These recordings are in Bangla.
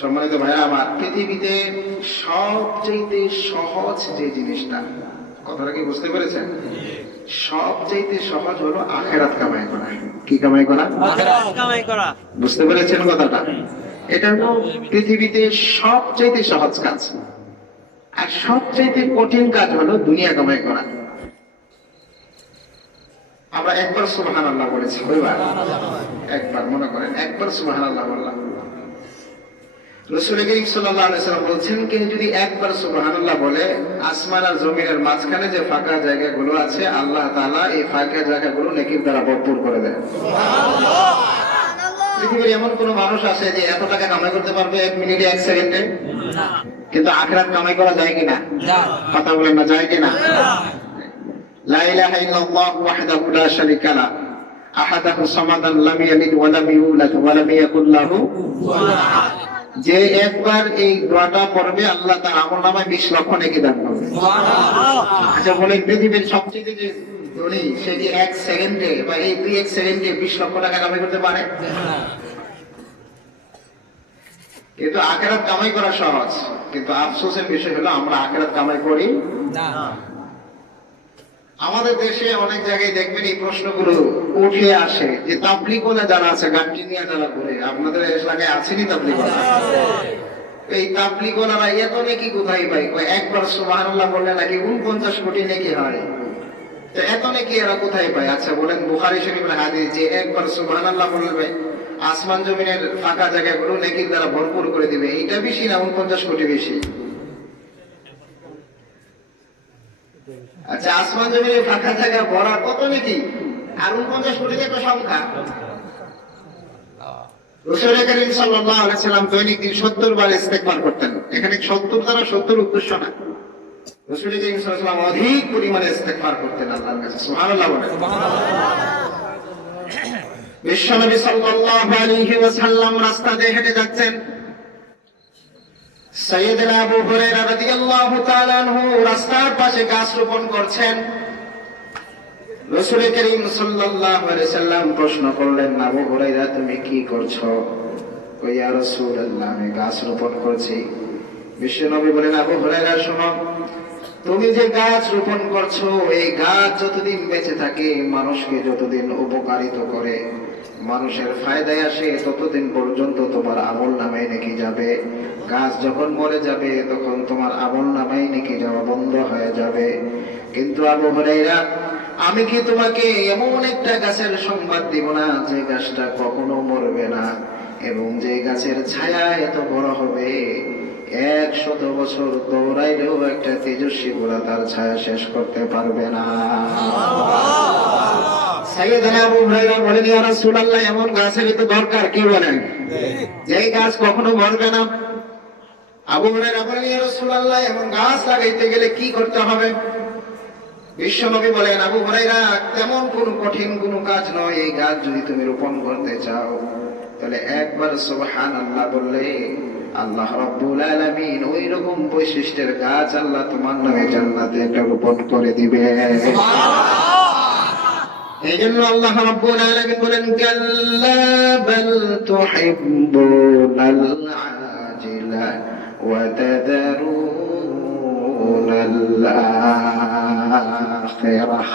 সম্মানিত ভাইরা আমার, পৃথিবীতে সবচেয়ে সহজ যে জিনিসটা, কথাটা কি বুঝতে পেরেছেন? সবচেয়ে সহজ হলো আখিরাত কামাই করা। কি কামাই করা? আখিরাত কামাই করা। বুঝতে পেরেছেন কথাটা? এটা হলো পৃথিবীতে সবচেয়ে সহজ কাজ, আর সবচেয়ে কঠিন কাজ হলো দুনিয়া কামাই করা। আমরা একবার সুবহানাল্লাহ বলেছি, কয়বার? একবার। মনে করেন একবার সুবহানাল্লাহ বললাম। রাসূল করিম সাল্লাল্লাহু আলাইহি ওয়াসাল্লাম বলছেন, কেউ যদি একবার সুবহানাল্লাহ বলে, আসমান আর জমিনের মাঝখানে যে ফাঁকা জায়গাগুলো আছে, আল্লাহ তাআলা এই ফাঁকা জায়গাগুলো নেকির দ্বারা ভরপুর করে দেন। সুবহানাল্লাহ। পৃথিবীর এমন কোন মানুষ আছে যে এত টাকা কামাই করতে পারবে 1 মিনিটে 1 সেকেন্ডে? না। কিন্তু আখিরাত কামাই করা যায় কিনা? না। কথা বলেন না, যায় কিনা? লা ইলাহা ইল্লাল্লাহ ওয়াহদাহু লা শারীকা লাহু আহাদাহু সামাদান লাম ইয়ালিদ ওয়া লাম ইউলাদ ওয়া লাম ইয়াকুল লাহু কুফুওয়ান আহাদ। যে একবার এই দোয়াটা পড়বে, আল্লাহ তার আমলনামায় 20 লক্ষ নেকি দান করবে। সুবহানাল্লাহ। আচ্ছা বলেন, পৃথিবীর সবচেয়ে যে ধনী সে কি 1 সেকেন্ডে বা এই 2-1 সেকেন্ডে 20 লক্ষ টাকা কামাই করতে পারে? না। কিন্তু আখিরাত কামাই করা সহজ, কিন্তু আফসোসের বিষয় হলো আমরা আখিরাত কামাই করি না। আমাদের দেশে অনেক জায়গায় দেখবেন এই প্রশ্নগুলো উঠে আসে যে তাবলীগওয়ালা যারা আছে, গান্টিনিয়া যারা করে, আপনাদের এলাকায় আছেনি তাবলীগওয়ালা? এই তাবলীগওয়ালারা এত নেকি কোথায় পায়? একবার সুবহানাল্লাহ বললে নাকি 49 কোটি নেকি হয়। তো এত নেকি এরা কোথায় পায়? আচ্ছা বলেন, বুখারী শরীফের হাদিস যে একবার সুবহানাল্লাহ বলবে আসমান জমিনের ফাঁকা জায়গাগুলো নেকির দ্বারা ভরপুর করে দিবে, এইটা বেশি না 49 কোটি বেশি? আচ্ছা, আসমান জমিনের ফাঁকা জায়গা ভরা কত নাকি? আর 49 কোটি একটা সংখ্যা। রাসূল করিম সাল্লাল্লাহু আলাইহি ওয়াসাল্লাম দৈনিক 70 বার ইস্তেগফার করতেন। এখানে 70 দ্বারা 70 উদ্দেশ্য না, রাসূল করিম সাল্লাল্লাহু আলাইহি ওয়াসাল্লাম অধিক পরিমাণে ইস্তেগফার করতেন আল্লাহর কাছে। সুবহানাল্লাহ বলেন। বিশ্বনবী সাল্লাল্লাহু আলাইহি ওয়াসাল্লাম রাস্তা দিয়ে হেঁটে যাচ্ছেন, সাইয়েদনা আবু হুরায়রা রাদিয়াল্লাহু তাআলা আনহু রাস্তার পাশে গাছ রোপণ করছেন। রাসূল করিম সাল্লাল্লাহু আলাইহি সাল্লাম প্রশ্ন করলেন, আবু হুরায়রা তুমি কি করছো? কই ইয়া রাসূলুল্লাহ, আমি গাছ রোপণ করছি। বিশ্বনবী বলেন, আবু হুরায়রা শোনো, তুমি যে গাছ রোপণ করছো, এই গাছ যতদিন বেঁচে থাকে, মানুষকে যতদিন উপকারিত করে, মানুষের ফায়দায় আসে, ততদিন পর্যন্ত তোমার আমল নামায় নেকি যাবে। গাছ যখন মরে যাবে তখন তোমার আমল নামায় নেকি যাওয়া বন্ধ হয়ে যাবে। কিন্তু আবু হুরায়রা, আমি কি তোমাকে এমন একটা গাছের সংবাদ দিব না যে গাছটা কখনো মরবে না, এবং যে গাছের ছায়া এত বড় হবে 100 বছর দৌড়াইলেও একটা তেজস্বী ঘোড়া তার ছায়া শেষ করতে পারবে না। সাইয়েদনা আবু হুরায়রা বলেন, ইয়া রাসূলুল্লাহ, এমন গাছেরই তো দরকার, কি বলেন? যে গাছ কখনো মরবে না। আবু হুরায়রা বলেন, ইয়া রাসূলুল্লাহ, এমন গাছ লাগাইতে গেলে কি করতে হবে? বিশ্বনবী বলেন, আবু হুরায়রা, তেমন কোনো কঠিন কোনো কাজ নয়। এই গাছ যদি তুমি রোপণ করতে চাও, তাহলে একবার সুবহানাল্লাহ বললে আল্লাহ রাব্বুল আলামিন ওই রকম বৈশিষ্ট্যের গাছ আল্লাহ তোমার নামে জান্নাতে একটা রোপণ করে দিবে। এই জন্য আল্লাহ রাব্বুল আলামিন বলেন, কাল্লা বাল তুহিব্বুনাল আজিলা ওয়া তাদারুনাল আখিরাহ।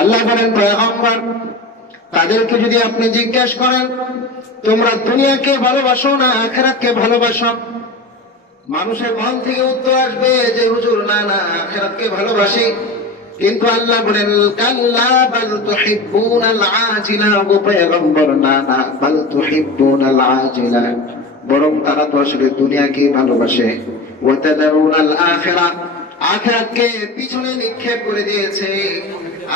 আল্লাহ বলেন, পয়গম্বর, তাদেরকে যদি আপনি জিজ্ঞেস করেন তোমরা দুনিয়াকে ভালোবাসো না আখিরাতকে ভালোবাসো, মানুষের মন থেকে উত্তর আসবে যে হুজুর, না না, আখিরাতকে ভালোবাসি। কিন্তু আল্লাহ বলেন, কাল্লা বাল তুহিব্বুনাল আজিলা, গো পয়গম্বর, না না, বাল তুহিব্বুনাল আজিলা, বরং তারা তো আসলে দুনিয়াকে ভালোবাসে। ওয়া তাদারুনাল আখিরাহ, আখিরাতকে পিছনে নিক্ষেপ করে দিয়েছে।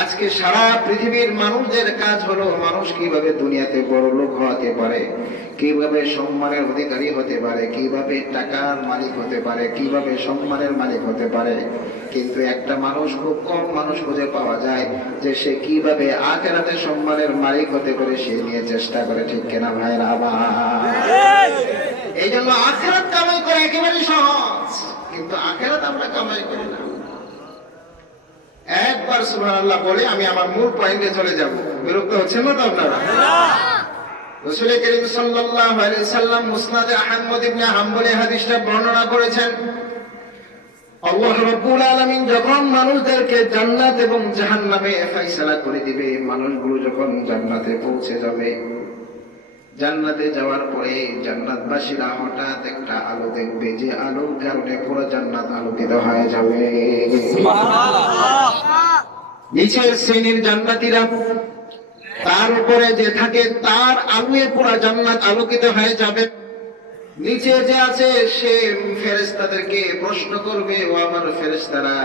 আজকে সারা পৃথিবীর মানুষদের কাজ হলো মানুষ কিভাবে দুনিয়াতে বড় লোক হতে পারে, কিভাবে সম্মানের অধিকারী হতে পারে, কিভাবে টাকার মালিক হতে পারে, কিভাবে সম্মানের মালিক হতে পারে। কিন্তু একটা মানুষ, খুব কম মানুষ খুঁজে পাওয়া যায় যে সে কিভাবে আখিরাতে সম্মানের মালিক হতে পারে, সে নিয়ে চেষ্টা করে। ঠিক কিনা ভাইরা আমার? এই জন্য আখিরাত কামাই করা একেবারে সহজ, কিন্তু আখিরাত আমরা কামাই করি না। একবার সুবহানাল্লাহ বলে আমি আমার মূল পয়েন্টে চলে যাব। বিরক্ত হচ্ছেন না তো আপনারা? রাসূল করিম সাল্লাল্লাহু আলাইহি সাল্লাম মুসনাদে আহমদ ইবনে হাম্বলে হাদিসটা বর্ণনা করেছেন, আল্লাহ রাব্বুল আলামিন যখন মানুষদেরকে জান্নাত এবং জাহান্নামে ফয়সালা করে দিবে, মানুষগুলো যখন জান্নাতে পৌঁছে যাবে, জান্নাতে যাওয়ার পরে জান্নাতবাসীরা হঠাৎ একটা আলো দেখবে, যে আলোর কারণে পুরো জান্নাত আলোকিত হয়ে যাবে। সুবহানাল্লাহ। নিচের শ্রেণীর জান্নাতীরা, তার উপরে যে থাকে তার আলোয় পুরো জান্নাত আলোকিত হয়ে যাবে। নিচে যে আছে সে ফেরেশতাদেরকে প্রশ্ন করবে, ও আমার ফেরেশতারা,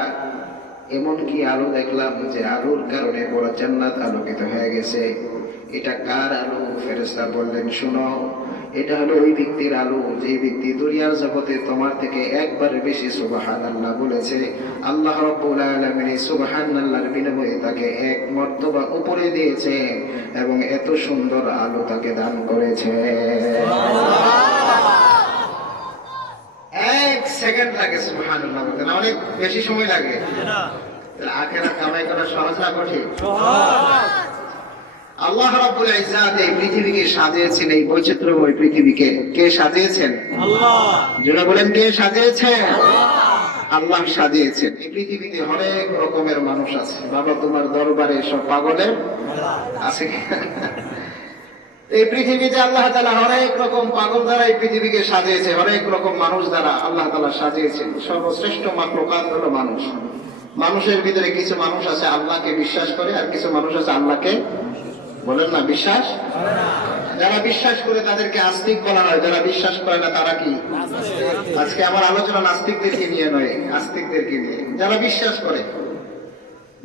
এমন কি আলো দেখলাম যে আলোর কারণে পুরো জান্নাত আলোকিত হয়ে গেছে, এটা কার আলো? ফেরেশতা বললেন, শোনো, এটা হলো ওই ব্যক্তির আলো যে ব্যক্তি দুনিয়ার জগতে তোমার থেকে একবার বেশি সুবহানাল্লাহ বলেছে। আল্লাহ রাব্বুল আলামিন সুবহানাল্লাহর বিনিময়ে তাকে এক মর্তবা উপরে দিয়েছে এবং এত সুন্দর আলো তাকে দান করেছে। এক সেকেন্ড লাগে সুবহানাল্লাহ বলতে, না অনেক বেশি সময় লাগে? আখেরাত কামাই করা সহজ না কঠিন? আল্লাহ রাব্বুল ইজ্জাত এই পৃথিবীকে সাজিয়েছেন, এই বৈচিত্র্যময় পৃথিবীকে কে সাজিয়েছেন? আল্লাহ। যারা বলেন কে সাজিয়েছেন? আল্লাহ সাজিয়েছেন। এই পৃথিবীতে অনেক রকমের মানুষ আছে। বাবা, তোমার দরবারে সব পাগলের আছে? এই পৃথিবীতে আল্লাহ তাআলা অনেক রকম পাগল দ্বারা এই পৃথিবীকে সাজিয়েছে, অনেক রকম মানুষ দ্বারা আল্লাহ তাআলা সাজিয়েছেন। সর্বশ্রেষ্ঠ মাখলুকাত হলো মানুষ। মানুষের ভিতরে কিছু মানুষ আছে আল্লাহকে বিশ্বাস করে, আর কিছু মানুষ আছে আল্লাহকে বলেন না বিশ্বাস। যারা বিশ্বাস করে তাদেরকে আস্তিক বলা হয়, যারা বিশ্বাস করে না তারা কি? আজকে আমার আলোচনা নাস্তিকদেরকে নিয়ে নয়, আস্তিকদেরকে নিয়ে। যারা বিশ্বাস করে,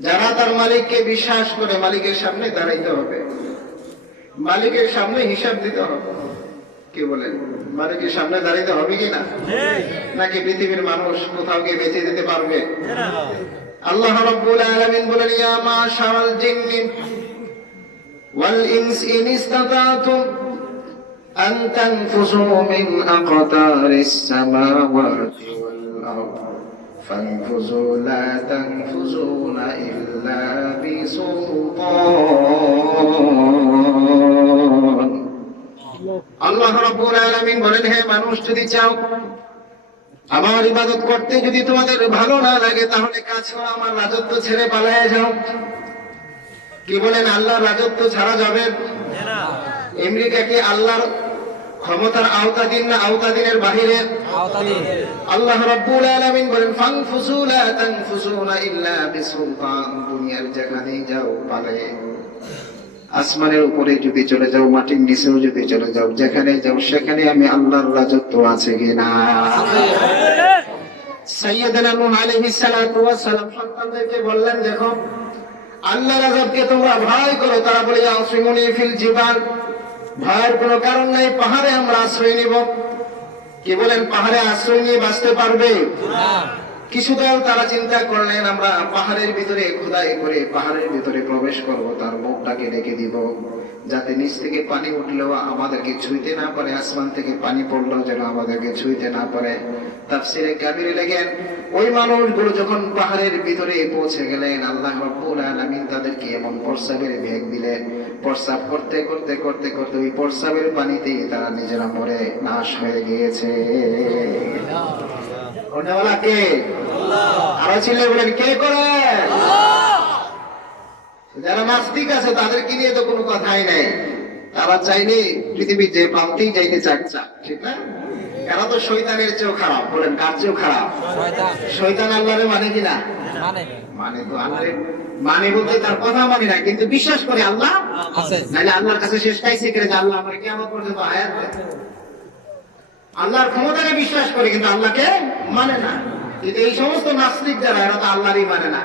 যারা তার মালিককে বিশ্বাস করে, মালিকের সামনে দাঁড়াইতে হবে, মালিকের সামনে হিসাব দিতে হবে। কি বলেন? মালিকের সামনে দাঁড়াইতে হবে কিনা? নাকি পৃথিবীর মানুষ কোথাও গিয়ে বেঁচে যেতে পারবে? আল্লাহ রাব্বুল আলামিন বলেন, ইয়া মাশারাল জিন্নি والإنس إن استطعتم أن تنفذوا من أقطار السماوات والأرض فانفذوا لا تنفذون إلا بسلطان। আল্লাহ রাব্বুল আলামিন বলেন, হে মানুষ, যদি চাও আমার ইবাদত করতে যদি তোমাদের ভালো না লাগে, তাহলে কাজ করো, আমার রাজত্ব ছেড়ে পালিয়ে যাও। কি বলেন? আল্লাহর রাজত্ব ছাড়া যাবে? আমেরিকা কি আল্লাহর ক্ষমতার আওতাধীন না আওতাধীনের বাহিরে? আল্লাহ রাব্বুল আলামিন বলেন, ফানফুসু লা তানফুসুনা ইল্লা বিসুলতান। দুনিয়ার যেখানেই যাও পালায়ে, আসমানের উপরে যদি চলে যাও, মাটির নিচেও যদি চলে যাও, যেখানে যাও সেখানে আমি আল্লাহর রাজত্ব আছে কিনা? সাইয়্যিদুনা নূহ আলাইহিস সালাতু ওয়াস সালাম সন্তানদেরকে বললেন, দেখো আল্লাহর আযাবকে তোমরা ভয় করো। তারা বলে, ইয়াসিমুনি ফিল জিবাল, ভয়ের কোনো কারণ নাই, পাহাড়ে আমরা আশ্রয় নিব। কি বলেন? পাহাড়ে আশ্রয় নিয়ে বাঁচতে পারবে না। কিছু দল তারা চিন্তা করলেন, আমরা পাহাড়ের ভিতরে খোদাই করে পাহাড়ের ভিতরে প্রবেশ করব, তার মুখটাকে ঢেকে দিব, যাতে নিচ থেকে পানি উঠলেও আমাদেরকে ছুঁইতে না পারে, আসমান থেকে পানি পড়লেও যেন আমাদেরকে ছুঁইতে না পারে। তাফসীরে কাবীরে লেখেন, ওই মানুষগুলো যখন পাহাড়ের ভিতরে পৌঁছে গেলেন, আল্লাহ রাব্বুল আলামিন তাদেরকে এমন প্রস্রাবের বেগ দিলেন, প্রস্রাব করতে করতে করতে করতে ওই প্রস্রাবের পানিতেই তারা নিজেরা মরে নাশ হয়ে গিয়েছে। ওটাওয়ালা কে? আরো ছিল বলেন, কে করে? যারা নাস্তিক আছে তাদেরকে নিয়ে তো কোনো কথাই নাই। তারা চাইলে পৃথিবীর যে প্রান্তেই যাইতে চাচ্ছে, ঠিক না? এরা তো শয়তানের চেয়েও খারাপ। বলেন, কার চেয়েও খারাপ? শয়তান আল্লাহরে মানে কিনা? মানে তো আল্লাহরে মানে বলতে তার কথা মানে না, কিন্তু বিশ্বাস করে আল্লাহ আছে। নাহলে আল্লাহর কাছে শেষ চাইছে করে যে আল্লাহ আমার কিয়ামত পর্যন্ত হায়াত দেন। আল্লাহর ক্ষমতাকে বিশ্বাস করে কিন্তু আল্লাহকে মানে না। কিন্তু এই সমস্ত নাস্তিক যারা, এরা তো আল্লাহরই মানে না,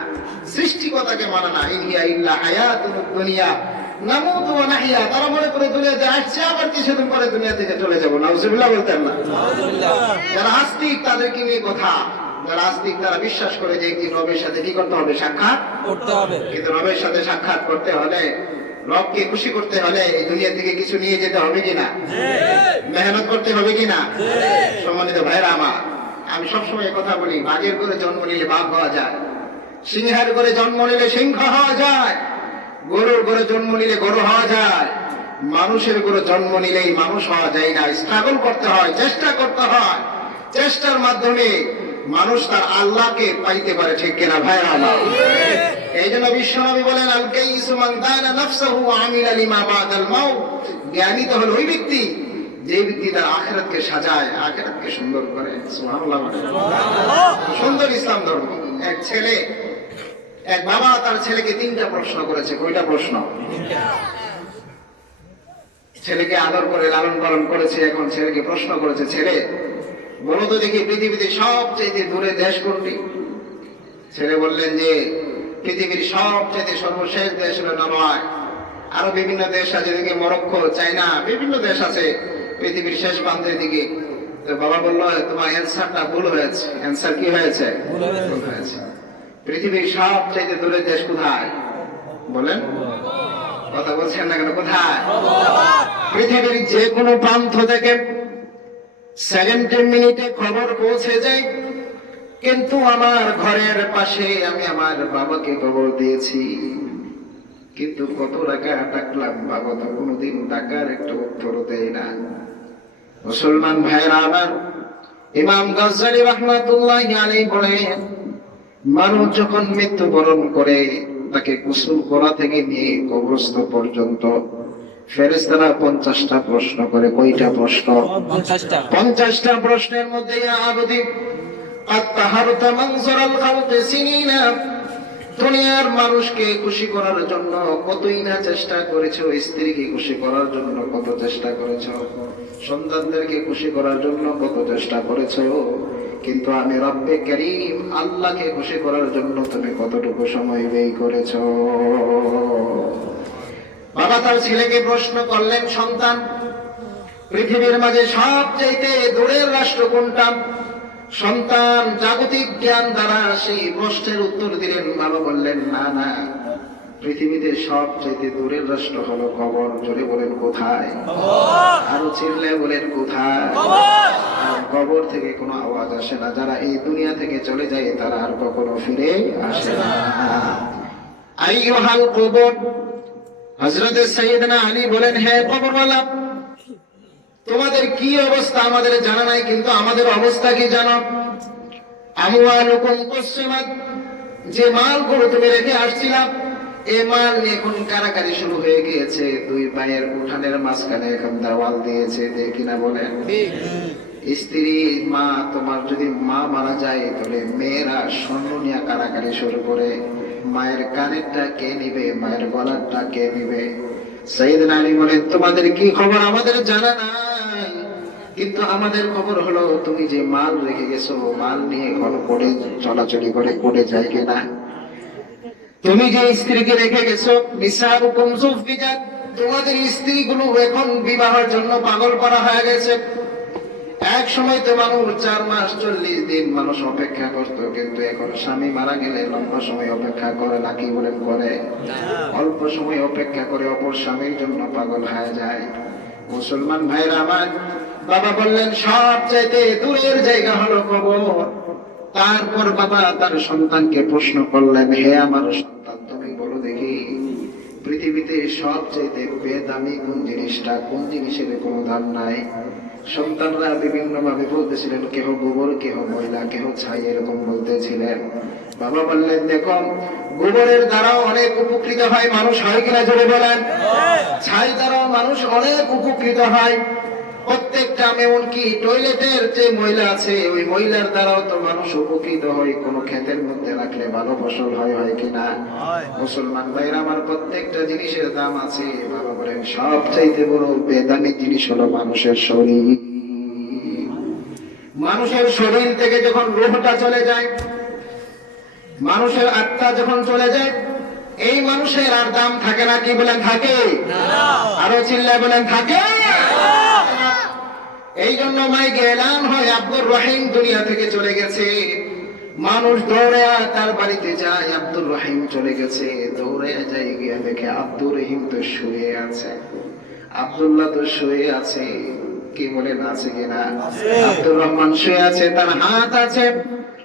সৃষ্টিকর্তাকে মানে না। ইন হিয়া ইল্লা হায়াতুদ দুনিয়া নামুতু ওয়া নাহইয়া। তারা মনে করে দুনিয়াতে আসছে, আবার কিছুদিন পরে দুনিয়া থেকে চলে যাবো। নাউজুবিল্লাহ বলতেন না? যারা আস্তিক তাদেরকে নিয়ে কথা। যারা আস্তিক তারা বিশ্বাস করে যে একদিন রবের সাথে কি করতে হবে? সাক্ষাৎ করতে হবে। কিন্তু রবের সাথে সাক্ষাৎ করতে হলে, রবকে খুশি করতে হলে এই দুনিয়া থেকে কিছু নিয়ে যেতে হবে কিনা? মেহনত করতে হবে কিনা? সম্মানিত ভাইরা আমার, আমি সবসময় কথা বলি, বাঘের করে জন্ম নিলে বাঘ হওয়া যায়, সিংহের করে জন্ম নিলে সিংহ হওয়া যায়, গরুর করে জন্ম নিলে গরু হওয়া যায়, মানুষের কোনো জন্ম নিলেই মানুষ হওয়া যায় না, স্ট্রাগল করতে হয়, চেষ্টা করতে হয়। চেষ্টার মাধ্যমে মানুষ তার আল্লাহকে পাইতে পারে, ঠিক কিনা ভাই আমার? এই জন্য বিশ্বনবী বলেন, আল কাইসু মান দানা নাফসাহু ওয়া আমিলা লিমা বাদাল মাউত। জ্ঞানী তো হলো ওই ব্যক্তি যে ব্যক্তি তার আখিরাতকে সাজায়, আখিরাতকে সুন্দর করে। সুবহানাল্লাহ। সুন্দর ইসলাম ধর্ম। এক বাবা তার ছেলেকে 3টা প্রশ্ন করেছে। কয়টা প্রশ্ন? ছেলেকে আদর করে লালন পালন করেছে, এখন ছেলেকে প্রশ্ন করেছে, ছেলে বলো তো দেখি পৃথিবীতে সবচেয়ে দূরে দেশ কোনটি? ছেলে বললেন যে পৃথিবীর সবচেয়ে সর্বশেষ দেশ হলো নরওয়ে। আরো বিভিন্ন দেশ আছে, যেদিকে মরক্কো, চায়না, বিভিন্ন দেশ আছে পৃথিবীর শেষ প্রান্তের দিকে। তো বাবা বললো, তোমার অ্যান্সারটা ভুল হয়েছে। অ্যান্সার কি হয়েছে? ভুল হয়েছে। পৃথিবীর সবচেয়ে দূরের দেশ কোথায় বলেন? কথা বলছেন না কেন? কোথায়? পৃথিবীর যে কোনো প্রান্ত থেকে সেকেন্ডে মিনিটে খবর পৌঁছে যায়, কিন্তু আমার ঘরের পাশে আমি আমার বাবাকে খবর দিয়েছি, কিন্তু কত টাকা ডাকলাম, বাবা তো কোনোদিন টাকার একটা উত্তর দেয় না। মুসলমান ভাইরা আমার, ইমাম গাজ্জালি রাহমাতুল্লাহি আলাইহি বলেন, মানুষ যখন মৃত্যুবরণ করে তাকে গোসল করা থেকে নিয়ে কবরস্থ পর্যন্ত ফেরেশতারা 50টা প্রশ্ন করে। কয়টা প্রশ্ন? 50টা প্রশ্নের মধ্যে ইয়া আবদি قد طهرت منظر الخلق سنين, দুনিয়ার মানুষকে খুশি করার জন্য কতই না চেষ্টা করেছো, স্ত্রীকে খুশি করার জন্য কত চেষ্টা করেছো, সন্তানদেরকে খুশি করার জন্য কত চেষ্টা করেছো, কিন্তু আমি রব্বে কারীম আল্লাহকে খুশি করার জন্য তুমি কতটুকু সময় ব্যয় করেছো? বাবা তার ছেলেকে প্রশ্ন করলেন, সন্তান পৃথিবীর মাঝে সবচেয়ে দূরের রাষ্ট্র কোনটা? সন্তান জাগতিক জ্ঞান দ্বারা সেই প্রশ্নের উত্তর দিলেন। বাবা বললেন, না না, পৃথিবীতে সবচেয়ে দূরের রাষ্ট্র হলো কবর। জোরে বলেন কোথায়? আরো চিল্লে বলেন কোথায়? কবর থেকে কোনো আওয়াজ আসে না। যারা এই দুনিয়া থেকে চলে যায় তারা আর কখনো ফিরে আসে না। আইয়ুহাল কবর, হযরত সাইয়েদনা আলী বলেন, হে কবরওয়ালা, তোমাদের কি অবস্থা আমাদের জানা নাই, কিন্তু আমাদের অবস্থা কি জানো? আমওয়ালুকুম কুসিমাত, যে মালগুলো তুমি রেখে আসছিলাম এই মাল নিয়ে এখন কারাকারি শুরু হয়ে গিয়েছে। দুই ভাইয়ের উঠানের মাঝখানে এখন দেওয়াল দিয়েছে, দেখি না বলেন? স্ত্রী, মা, তোমার যদি মা মারা যায় তাহলে মেয়েরা স্বর্ণ নিয়ে কারাকারি শুরু করে। মায়ের কানেরটা কে নিবে, মায়ের গলারটা কে নিবে? সাইয়েদনা আলী বলেন, তোমাদের কি খবর আমাদের জানা নাই, কিন্তু আমাদের খবর হলো তুমি যে মাল রেখে গেছো, মাল নিয়ে এখন কোর্টে চলাচলি করে, কোর্টে যায় কিনা? তুমি যে স্ত্রীকে রেখে গেছো, নিসাউকুম যুফিজাত, তোমাদের স্ত্রীগুলো এখন বিবাহের জন্য পাগল করা হয়ে গেছে। এক সময় তো মানুষ 4 মাস 40 দিন মানুষ অপেক্ষা করতো, কিন্তু এখন স্বামী মারা গেলে লম্বা সময় অপেক্ষা করে না। কি বলেন? করে। অল্প সময় অপেক্ষা করে অপর স্বামীর জন্য পাগল হয়ে যায়। মুসলমান ভাইরা আমার, বাবা বললেন সবচাইতে দূরের জায়গা হলো কবর। তারপর বাবা তার সন্তানকে প্রশ্ন করলেন, হে আমার সন্তান, তুমি বলো দেখি পৃথিবীতে সবচাইতে বেদামি কোন জিনিসটা? কোন জিনিসের কোনো দাম নাই? সন্তানরা বিভিন্ন ভাবে বলতেছিলেন, কেহ গোবর, কেহ ময়লা, কেহ ছাই, এরকম বলতেছিলেন। বাবা বললেন, দেখো গোবরের দ্বারাও অনেক উপকৃত হয় মানুষ, হয় কিনা জোরে বলেন? ছাই দ্বারাও মানুষ অনেক উপকৃত হয়। প্রত্যেকটা, এমনকি টয়লেটের যে ময়লা আছে ওই ময়লার দ্বারাও তো মানুষ উপকৃত হয়। কোনো ক্ষেতের মধ্যে রাখলে ভালো ফসল হয়, হয় কিনা? মুসলমান ভাইরা আমার, প্রত্যেকটা জিনিসের দাম আছে। বাবা বলেন সবচাইতে বড় বেদামি জিনিস হলো মানুষের শরীর। মানুষের শরীর থেকে যখন রূহটা চলে যায়, মানুষের আত্মা যখন চলে যায়, এই মানুষের আর দাম থাকে না। কি বলেন? থাকে। আরো চিল্লায় বলেন থাকে। এই জন্য মাইকে এলান হয়, আব্দুর রহিম দুনিয়া থেকে চলে গেছে। মানুষ দৌড়ে তার বাড়িতে যায়, আব্দুর রহিম চলে গেছে। দৌড়ে যায়, গিয়ে দেখে আব্দুর রহিম তো শুয়ে আছে, আব্দুল্লাহ তো শুয়ে আছে। কি বলেন? আছে কিনা? আব্দুর রহমান শুয়ে আছে, তার হাত আছে,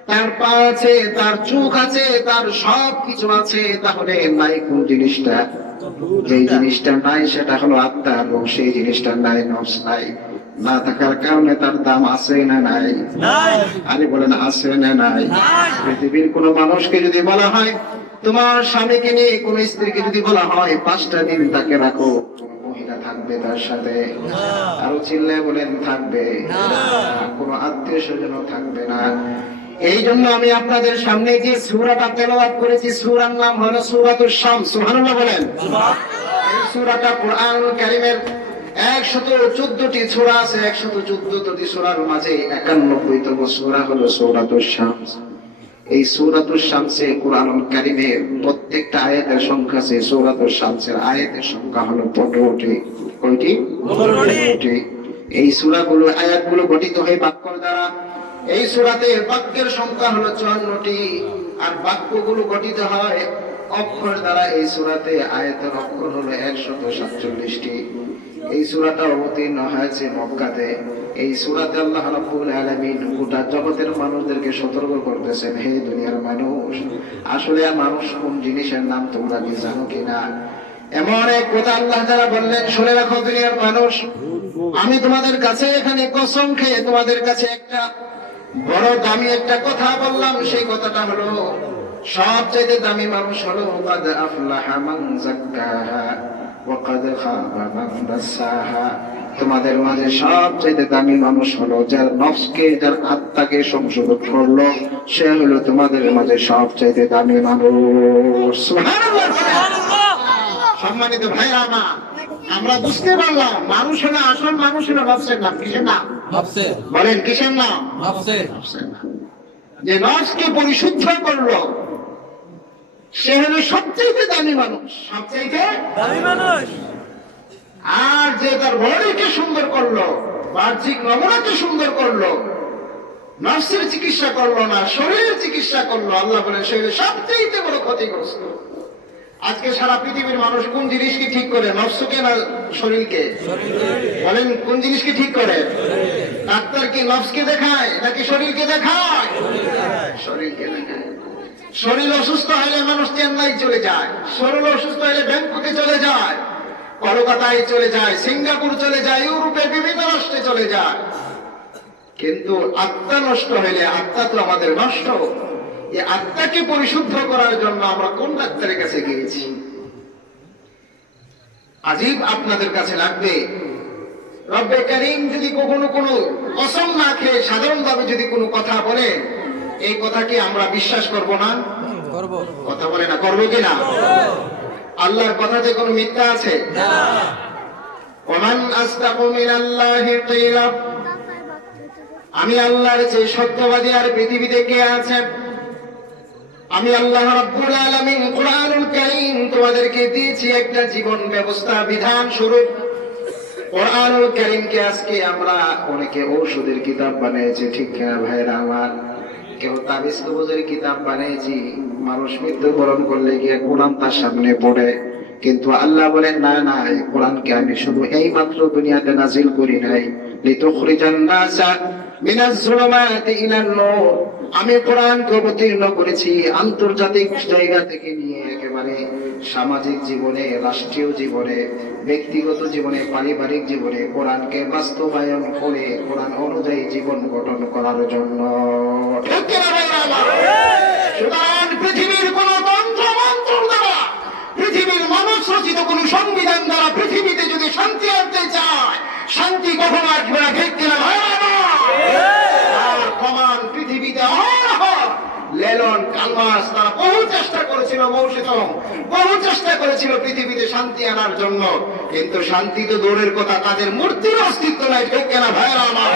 তার পা আছে, তার চোখ আছে, তার সব কিছু আছে। তাহলে নাই কোন জিনিসটা? যে জিনিসটা নাই সেটা হলো আত্মা, এবং সেই জিনিসটা নাই, নফস নাই। না থাকার কারণে তার দাম আছে না নাই? আরে বলেন আছে না নাই? পৃথিবীর কোন মানুষকে যদি বলা হয়, তোমার স্বামীকে নিয়ে কোন স্ত্রীকে যদি বলা হয় 5টা দিন তাকে রাখো, মহিলা থাকবে তার সাথে? আরো চিল্লায় বলেন থাকবে? কোন আত্মীয় স্বজন থাকবে না। এই জন্য আমি আপনাদের সামনে যে সূরাটা তেলাওয়াত করেছি, সূরার নাম হলো সূরাতুশ শামস। সুবহানাল্লাহ বলেন। এই সূরাটা কোরআনুল কারীমের 114টি সূরা আছে। 114টি সূরার মাঝে 91তম সূরা হলো সূরাতুশ শামস। এই সূরাতুশ শামসে কোরআনুল কারীমের প্রত্যেকটা আয়াতের সংখ্যা আছে। সূরাতুশ শামসের আয়াতের সংখ্যা হলো 15টি। কয়টি? 15টি। এই সূরাগুলো আয়াতগুলো গঠিত হয় বাক্যের দ্বারা। এই সূরাতে বাক্যের সংখ্যা হলো 54টি, আর বাক্যগুলো গঠিত হয় অক্ষর দ্বারা। এই সূরাতে আয়াতের অক্ষর হলো 147টি। এই সূরাটা অবতীর্ণ হয়েছে মক্কাতে। এই সূরাতে আল্লাহ রাব্বুল আলামিন গোটা জগতের মানুষদেরকে সতর্ক করতেছেন, হে দুনিয়ার মানুষ, আসলে মানুষ কোন জিনিসের নাম তোমরা কি জানো কিনা? এমন এক কথা আল্লাহ তাআলা বললেন, শুনে রাখো দুনিয়ার মানুষ, আমি তোমাদের কাছে এখানে কসম খেয়ে তোমাদের কাছে একটা বড় দামি একটা কথা বললাম। সেই কথাটা হলো, সবচেয়ে দামি মানুষ হলো কাদ আফলাহা মান যাক্কাহা ওয়া কাদ খাবা মান দাসাহা। তোমাদের মাঝে সবচেয়ে দামি মানুষ হলো যার নফসকে, যার আত্মাকে সংশোধন করলো, সে হলো তোমাদের মাঝে সবচেয়ে দামি মানুষ। সুবহানাল্লাহ। সম্মানিত ভাইরা আমার, আমরা বুঝতে পারলাম মানুষ হলো, আসল মানুষ হলো নফসের নাম। কিসের নাম? নফসের। বলেন কিসের নাম? নফসের। যে নফসকে পরিশুদ্ধ করলো সে হলো সবচেয়ে দামি মানুষ। সবচেয়ে দামি মানুষ। আর যে তার বডিকে সুন্দর করলো, বাহ্যিক নমুনাকে সুন্দর করলো, নফসের চিকিৎসা করলো না, শরীরের চিকিৎসা করলো, আল্লাহ বলেন সে হলো সবচেয়ে বড় ক্ষতিগ্রস্ত। আজকে সারা পৃথিবীর মানুষ কোন জিনিসকে ঠিক করে? নফসকে না শরীরকে? বলেন কোন জিনিসকে ঠিক করে? ডাক্তার কি নফসকে দেখায় নাকি শরীরকে দেখায়? শরীরকে দেখায়। শরীর অসুস্থ হলে মানুষ চেন্নাই চলে যায়, শরীর অসুস্থ হলে ব্যাংককে চলে যায়, কলকাতায় চলে যায়, সিঙ্গাপুর চলে যায়, ইউরোপের বিভিন্ন রাষ্ট্রে চলে যায়। কিন্তু আত্মা নষ্ট হলে, আত্মা তো আমাদের নষ্ট, এই আত্মাকে পরিশুদ্ধ করার জন্য আমরা কোন ডাক্তারের কাছে গিয়েছি? আজীব আপনাদের কাছে লাগবে, রব্বে কারীম যদি কখনো কোনো কসম না খেয়ে সাধারণভাবে যদি কোনো কথা বলে, এই কথা কি আমরা বিশ্বাস করব না? করব। কথা বলে না, করবো কিনা? আল্লাহর কথাতে কোনো মিথ্যা আছে? না। ওমান আসদাকু মিনাল্লাহি কিলা। আমি আল্লাহর চেয়ে সত্যবাদী আর পৃথিবীতে কে আছে? আমি আল্লাহ রাব্বুল আলামিন কোরআনুল কারীম তোমাদেরকে দিয়েছি একটা জীবন ব্যবস্থা, বিধান স্বরূপ। কোরআনুল কারীমকে আজকে আমরা অনেকে ঔষধের কিতাব বানিয়েছি, ঠিক কিনা ভাইরা আমার? কেউ তাবিজ কবজের কিতাব বানিয়েছি, মানুষ মৃত্যুবরণ করলে গিয়ে কোরআন তার সামনে পড়ে। কিন্তু আল্লাহ বলেন না না, এই কোরআনকে আমি শুধু এই মাত্র দুনিয়াতে নাজিল করি নাই, লিতুখরিজান নাসা মিনাজ যুলুমাতি ইলান নূর। আমি কোরআনকে অবতীর্ণ করেছি আন্তর্জাতিক জায়গা থেকে নিয়ে একেবারে সামাজিক জীবনে, রাষ্ট্রীয় জীবনে, ব্যক্তিগত জীবনে, পারিবারিক জীবনে কোরআনকে বাস্তবায়ন করে কোরআন অনুযায়ী জীবন গঠন করার জন্য। সুতরাং পৃথিবীর কোন তন্ত্র মন্ত্র দ্বারা, পৃথিবীর মানুষ রচিত কোন সংবিধান দ্বারা পৃথিবীতে যদি শান্তি আনতে চায়, শান্তি কখনো আসবে না, ঠিক কিনা ভাইরা? প্রমাণ পৃথিবীতে লেলন, কালমাস তারা বহু চেষ্টা করেছিল, মৌসুম বহু চেষ্টা করেছিল পৃথিবীতে শান্তি আনার জন্য, কিন্তু শান্তি তো দূরের কথা, তাদের মূর্তির অস্তিত্ব নাই, ঠিক কিনা ভাইরা আমার?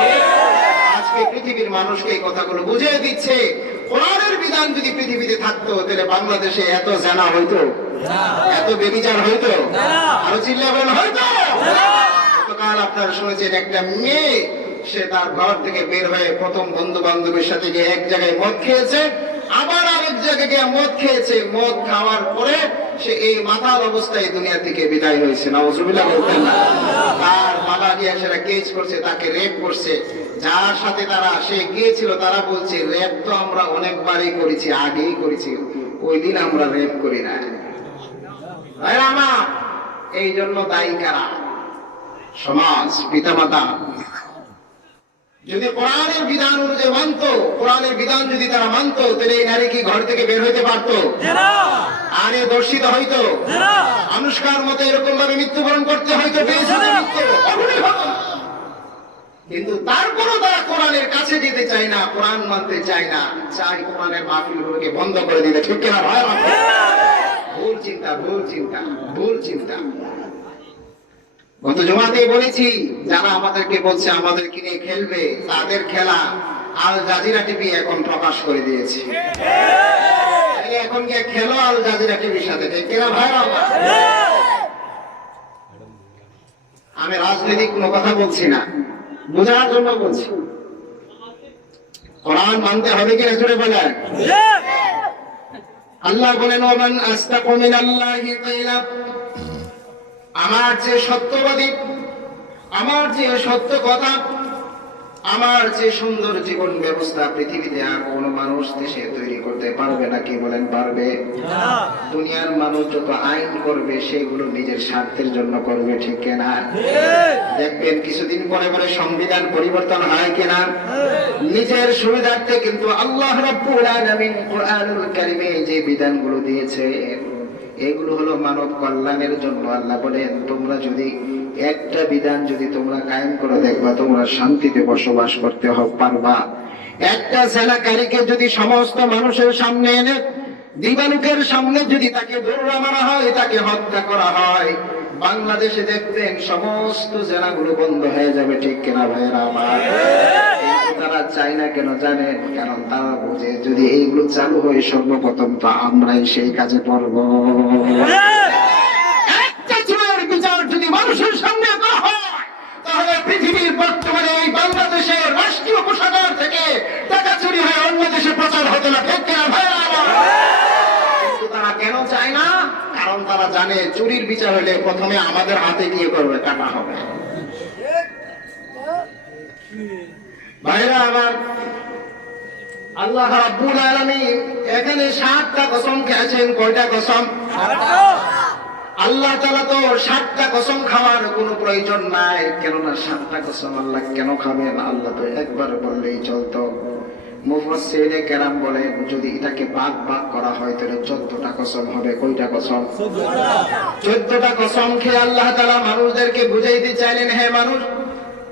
আজকে পৃথিবীর মানুষকে এই কথাগুলো বুঝিয়ে দিচ্ছে, কোরআনের বিধান যদি পৃথিবীতে থাকতো তাহলে বাংলাদেশে এত জানা হইতো, এত বেবিচার হইতো, আরো চিল্লাবেন হইতো। গতকাল আপনারা শুনেছেন একটা মেয়ে, সে তার ঘর থেকে বের হয়ে প্রথম বন্ধু বান্ধবের সাথে গিয়ে এক জায়গায় মদ খেয়েছে, আবার আরেক জায়গায় গিয়ে মদ খেয়েছে। মদ খাওয়ার পরে সে এই মাথার অবস্থায় দুনিয়া থেকে বিদায় হয়েছে। নাউজুবিল্লাহ বলতেন না? তার বাবা গিয়ে সেটা কেস করছে, তাকে রেপ করছে। যার সাথে তারা সে গিয়েছিল তারা বলছে, রেপ তো আমরা অনেকবারই করেছি, আগেই করেছি, ওই দিন আমরা রেপ করি না। এই জন্য দায়ী কারা? সমাজ, পিতামাতা। যদি কোরআনের বিধান অনুযায়ী মানত, কোরআনের বিধান যদি তারা মানত, তাহলে এই নারী কি ঘর থেকে বের হইতে পারত? আরে দর্শিত হইতো? আনুষ্কার মতো এরকম ভাবে মৃত্যুবরণ করতে হইতো? কিন্তু তারপরও তারা কোরআনের কাছে যেতে চায় না, কোরআন মানতে চায় না, চাই কোরআনের মাহফিলগুলোকে বন্ধ করে দিতে। ঠিক কিনা ভাই? ভুল চিন্তা, ভুল চিন্তা, ভুল চিন্তা। গত জুমাতেই বলেছি, যারা আমাদেরকে বলছে আমাদেরকে নিয়ে খেলবে, তাদের খেলা আল জাজিরা টিভি এখন প্রকাশ করে দিয়েছে। এখন গিয়ে খেলো আল জাজিরা টিভির সাথে। ঠিক কিনা ভাই? আমি রাজনৈতিক কোনো কথা বলছি না, বোঝার জন্য বলছি। কোরআন মানতে হবে কিনা জোরে বলেন। আল্লাহ বলেন, ওমান আস্তাকু মিনাল্লাহি কিলা, আমার যে সত্যবাদী, আমার যে সত্য কথা, আমার যে সুন্দর জীবন ব্যবস্থা পৃথিবীতে আর কোন মানুষ দেশে তৈরি করতে পারবে না। কি বলেন? পারবে? দুনিয়ার মানুষ যত আইন করবে সেগুলো নিজের স্বার্থের জন্য করবে। ঠিক কিনা? দেখবেন কিছুদিন পরে পরে সংবিধান পরিবর্তন হয় কিনা, নিজের সুবিধার্থে। কিন্তু আল্লাহ রাব্বুল আলামিন কোরআনুল কারীমে যে বিধানগুলো দিয়েছে এগুলো হলো মানব কল্যাণের জন্য। আল্লাহ বলেন, তোমরা যদি একটা বিধান যদি তোমরা কায়েম করে দেখবা, তোমরা শান্তিতে বসবাস করতে পারবা। একটা জেনাকারীকে যদি সমস্ত মানুষের সামনে এনে, দিবালুকের সামনে যদি তাকে দৌড়া মারা হয়, তাকে হত্যা করা হয়, বাংলাদেশে দেখবেন সমস্ত জেনাগুলো বন্ধ হয়ে যাবে। ঠিক কিনা ভাইয়েরা আমার? তারা চায় না কেন জানেন? কারণ তারা বুঝে যদি এইগুলো চালু হয় সর্বপ্রথম তো আমরাই সেই কাজে পড়ব। একটা চুরের বিচার যদি মানুষের সামনে করা হয়, তাহলে পৃথিবীর বর্তমানে এই বাংলাদেশের রাষ্ট্রীয় কোষাগার থেকে টাকা চুরি হয়ে অন্য দেশে প্রচার হতো না। ঠিক কিনা ভাইরা আমার? কিন্তু তারা কেন চায় না? কারণ তারা জানে চুরির বিচার হলে প্রথমে আমাদের হাতে গিয়ে করবে, কাটা হবে। ভাইরা আমার, আল্লাহ রাব্বুল আলামিন এখানে 7টা কসম খেয়েছেন। কয়টা কসম? আল্লাহ তাআলা তো 7টা কসম খাওয়ার কোনো প্রয়োজন নাই। কেননা 7টা কসম আল্লাহ কেন খাবেন? আল্লাহ তো একবার বললেই চলতো। মুফাসসিরে কেরাম বলেন, যদি এটাকে ভাগ ভাগ করা হয় তাহলে 14টা কসম হবে। কয়টা কসম? 14টা কসম খেয়ে আল্লাহ তাআলা মানুষদেরকে বুঝাইতে চাইলেন, হে মানুষ,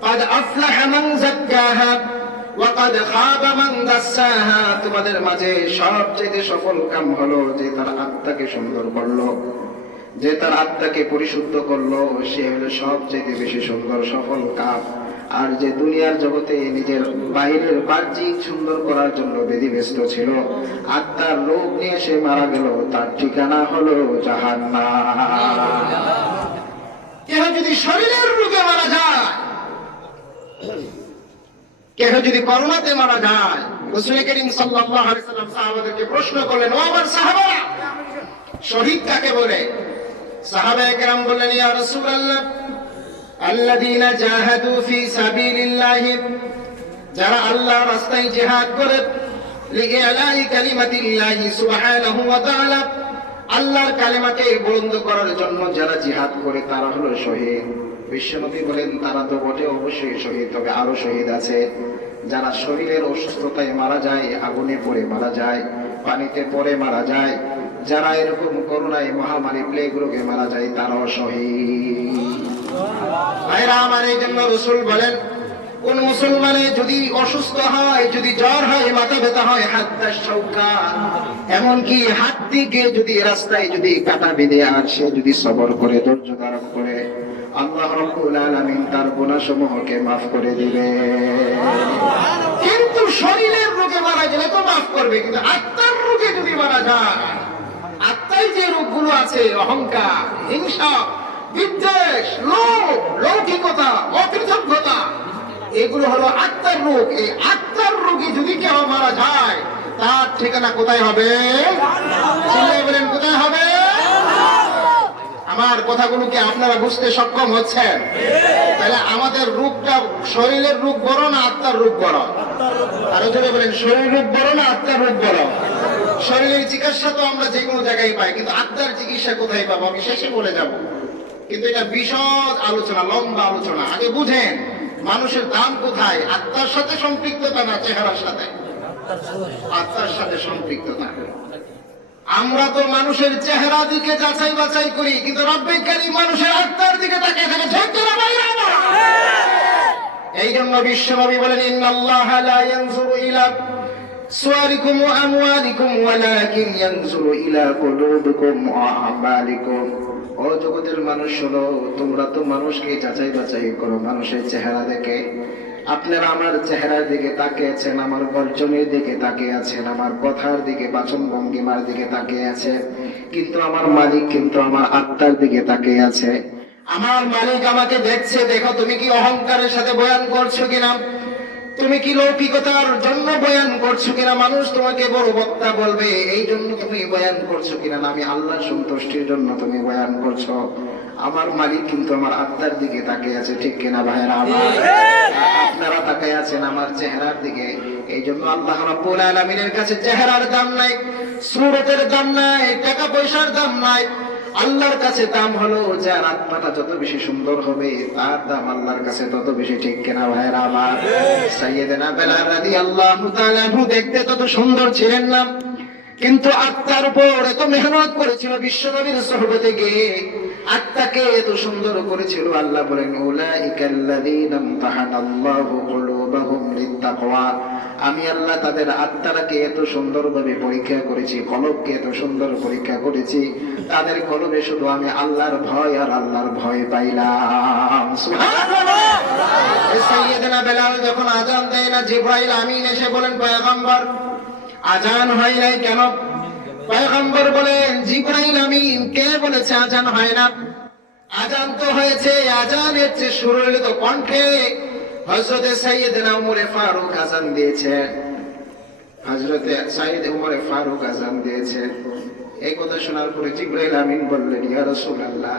قد أفلح من زكاها وقد خاب من دساها, তোমাদের মাঝে সবচেয়ে সফল কাম হলো যে তার আত্মাকে সুন্দর করলো, যে তার আত্মাকে পরিশুদ্ধ করলো, সে হলো সবচেয়ে বেশি সুন্দর সফল কাম। আর যে দুনিয়ার জগতে নিজের বাইরের বাহ্যিক সুন্দর করার জন্য ব্যতিব্যস্ত ছিল, আত্মার রোগ নিয়ে সে মারা গেল, তার ঠিকানা হলো জাহান্নাম। কেউ যদি শরীরের রোগে মারা যায়, কেউ যদি করোনাতে মারা যায়, রাসূল করিম সাল্লাল্লাহু আলাইহি ওয়াসাল্লাম সাহাবাদেরকে প্রশ্ন করলেন, ও আমার সাহাবারা, শহীদ কাকে বলে? সাহাবায়ে কেরাম বললেন, ইয়া রাসূলুল্লাহ, আল্লাযীনা জাহাদু ফি সাবিলিল্লাহ, যারা আল্লাহর রাস্তায় জিহাদ করে, লিইলাই কালিমাতিল্লাহ সুবহানাহু ওয়া তাআলা, আল্লাহর কালিমাকে বুলন্দ করার জন্য যারা জিহাদ করে তারা হলো শহীদ। বিশ্বনবী বলেন, তারা তো বটে অবশ্যই শহীদ, তবে আরো শহীদ আছে যারা শরীরের অসুস্থতায় মারা যায়, আগুনে পড়ে মারা যায়, পানিতে পড়ে মারা যায়, যারা এরকম করোনায় মহামারী প্লেগ রোগে মারা যায়, তারাও শহীদ। ভাইরা আমার, এই জন্য রাসূল বলেন, কোন মুসলমানে যদি অসুস্থ হয়, যদি জ্বর হয়, মাথা ব্যথা হয়, হাত্তা শৌকা, এমনকি হাত দিকে যদি রাস্তায় যদি কাটা বেঁধে আসে, যদি সবর করে, ধৈর্য ধারণ করে, আল্লাহ রাব্বুল আলামিন তার গুনাহসমূহকে মাফ করে দিবে। কিন্তু শরীরের রোগে মারা গেলে তো মাফ করবে, কিন্তু আত্মার রোগে যদি মারা যায়, আত্মায় যে রোগগুলো আছে, অহংকার, হিংসা, বিদ্বেষ, লোভ, লৌকিকতা, অকৃতজ্ঞতা, এগুলো হলো আত্মার রোগ। এই আত্মার রোগে যদি কেউ মারা যায়, তার ঠিকানা কোথায় হবে? বলেন, কোথায় হবে? আমার কথাগুলো কি আপনারা বুঝতে সক্ষম হচ্ছেন? তাহলে আমাদের রোগটা শরীরের রোগ বড় না আত্মার রোগ বড়? আরো জোরে বলেন, শরীর রোগ বড় না আত্মার রোগ বড়? শরীরের চিকিৎসা তো আমরা যে কোনো জায়গায় পাই, কিন্তু আত্মার চিকিৎসা কোথায় পাবো? আমি শেষে বলে যাব। কিন্তু এটা বিশদ আলোচনা, লম্বা আলোচনা। আগে বুঝেন মানুষের দাম কোথায়, আত্মার সাথে সম্পৃক্ততা না চেহারার সাথে? আত্মার সাথে সম্পৃক্ততা। আমরা তো মানুষের চেহারা দিকে যাচাই বাছাই করি, কিন্তু রব্বে কারীম মানুষের আত্মার দিকে তাকিয়ে থাকে। এই জন্য বিশ্বনবী বলেন, ইন্নাল্লাহা লা ইয়ানজুরু ইলা সুওয়ারিকুম ওয়া আমওয়ালিকুম ওয়ালাকিন ইয়ানজুরু ইলা কুলুবিকুম ওয়া আমালিকুম। ও জগতের মানুষ শোনো, তোমরা তো মানুষকে যাচাই বাছাই করো মানুষের চেহারা দেখে। আপনারা আমার চেহারার দিকে তাকিয়েছেন, আমার গর্জনের দিকে তাকিয়ে আছেন, আমার কথার দিকে, বাচন ভঙ্গিমার দিকে তাকিয়ে আছে, কিন্তু আমার মালিক কিন্তু আমার আত্মার দিকে তাকিয়ে আছে। আমার মালিক আমাকে দেখছে। দেখো তুমি কি অহংকারের সাথে বয়ান করছো কিনা, তুমি কি লৌকিকতার জন্য বয়ান করছো কিনা, মানুষ তোমাকে বড় বক্তা বলবে এই জন্য তুমি বয়ান করছো কিনা, না আমি আল্লাহর সন্তুষ্টির জন্য তুমি বয়ান করছো। আমার মালিক কিন্তু আমার আত্মার দিকে তাকিয়ে আছে, ঠিক কিনা ভাইরা আমার? আপনারা তাকিয়ে আছেন আমার চেহারার দিকে। এই জন্য আল্লাহ রাব্বুল আলামিনের কাছে চেহারার দাম নাই, সূরতের দাম নাই, টাকা পয়সার দাম নাই। আল্লাহর কাছে দাম হলো যার আত্মাটা যত বেশি সুন্দর হবে তার দাম আল্লাহর কাছে তত বেশি, ঠিক কিনা ভাইরা আমার? সাইয়েদনা বেলাল রাদিয়াল্লাহু তাআলা আনহু দেখতে তত সুন্দর ছিলেন না, কিন্তু আত্মার উপর এত মেহনত করেছিল বিশ্বনবীর সোহবতে গিয়ে, আত্মাকে এত সুন্দর করেছিল। আল্লাহ বলেন, উলাইকাল্লাযীনা ইমতাহানাল্লাহু কুলুবাহুম লিত্তাকওয়া। আমি আল্লাহ তাদের আত্মাটাকে এত সুন্দরভাবে পরীক্ষা করেছি, কলবকে এত সুন্দর পরীক্ষা করেছি, তাদের কলবে শুধু আমি আল্লাহর ভয় আর আল্লাহর ভয় পাইলাম। সুবহানাল্লাহ। সাইয়েদনা বেলাল যখন আযান দেয় না, জিবরাইল আমিন এসে বলেন, পয়গম্বর আযান হয় নাই কেন? পয়গম্বর বলেন, জিবরাইল আমিন কে বলেছে আযান হয় না? আযান তো হয়েছে, আযানের চেয়ে শুরু হলো তো কণ্ঠে। হযরতে সাইয়েদনা উমরে ফারুক আযান দিয়েছেন, হযরতে সাইয়েদ উমরে ফারুক আযান দিয়েছেন। এই কথা শোনার পরে জিবরাইল আমিন বললেন, ইয়া রাসূলুল্লাহ,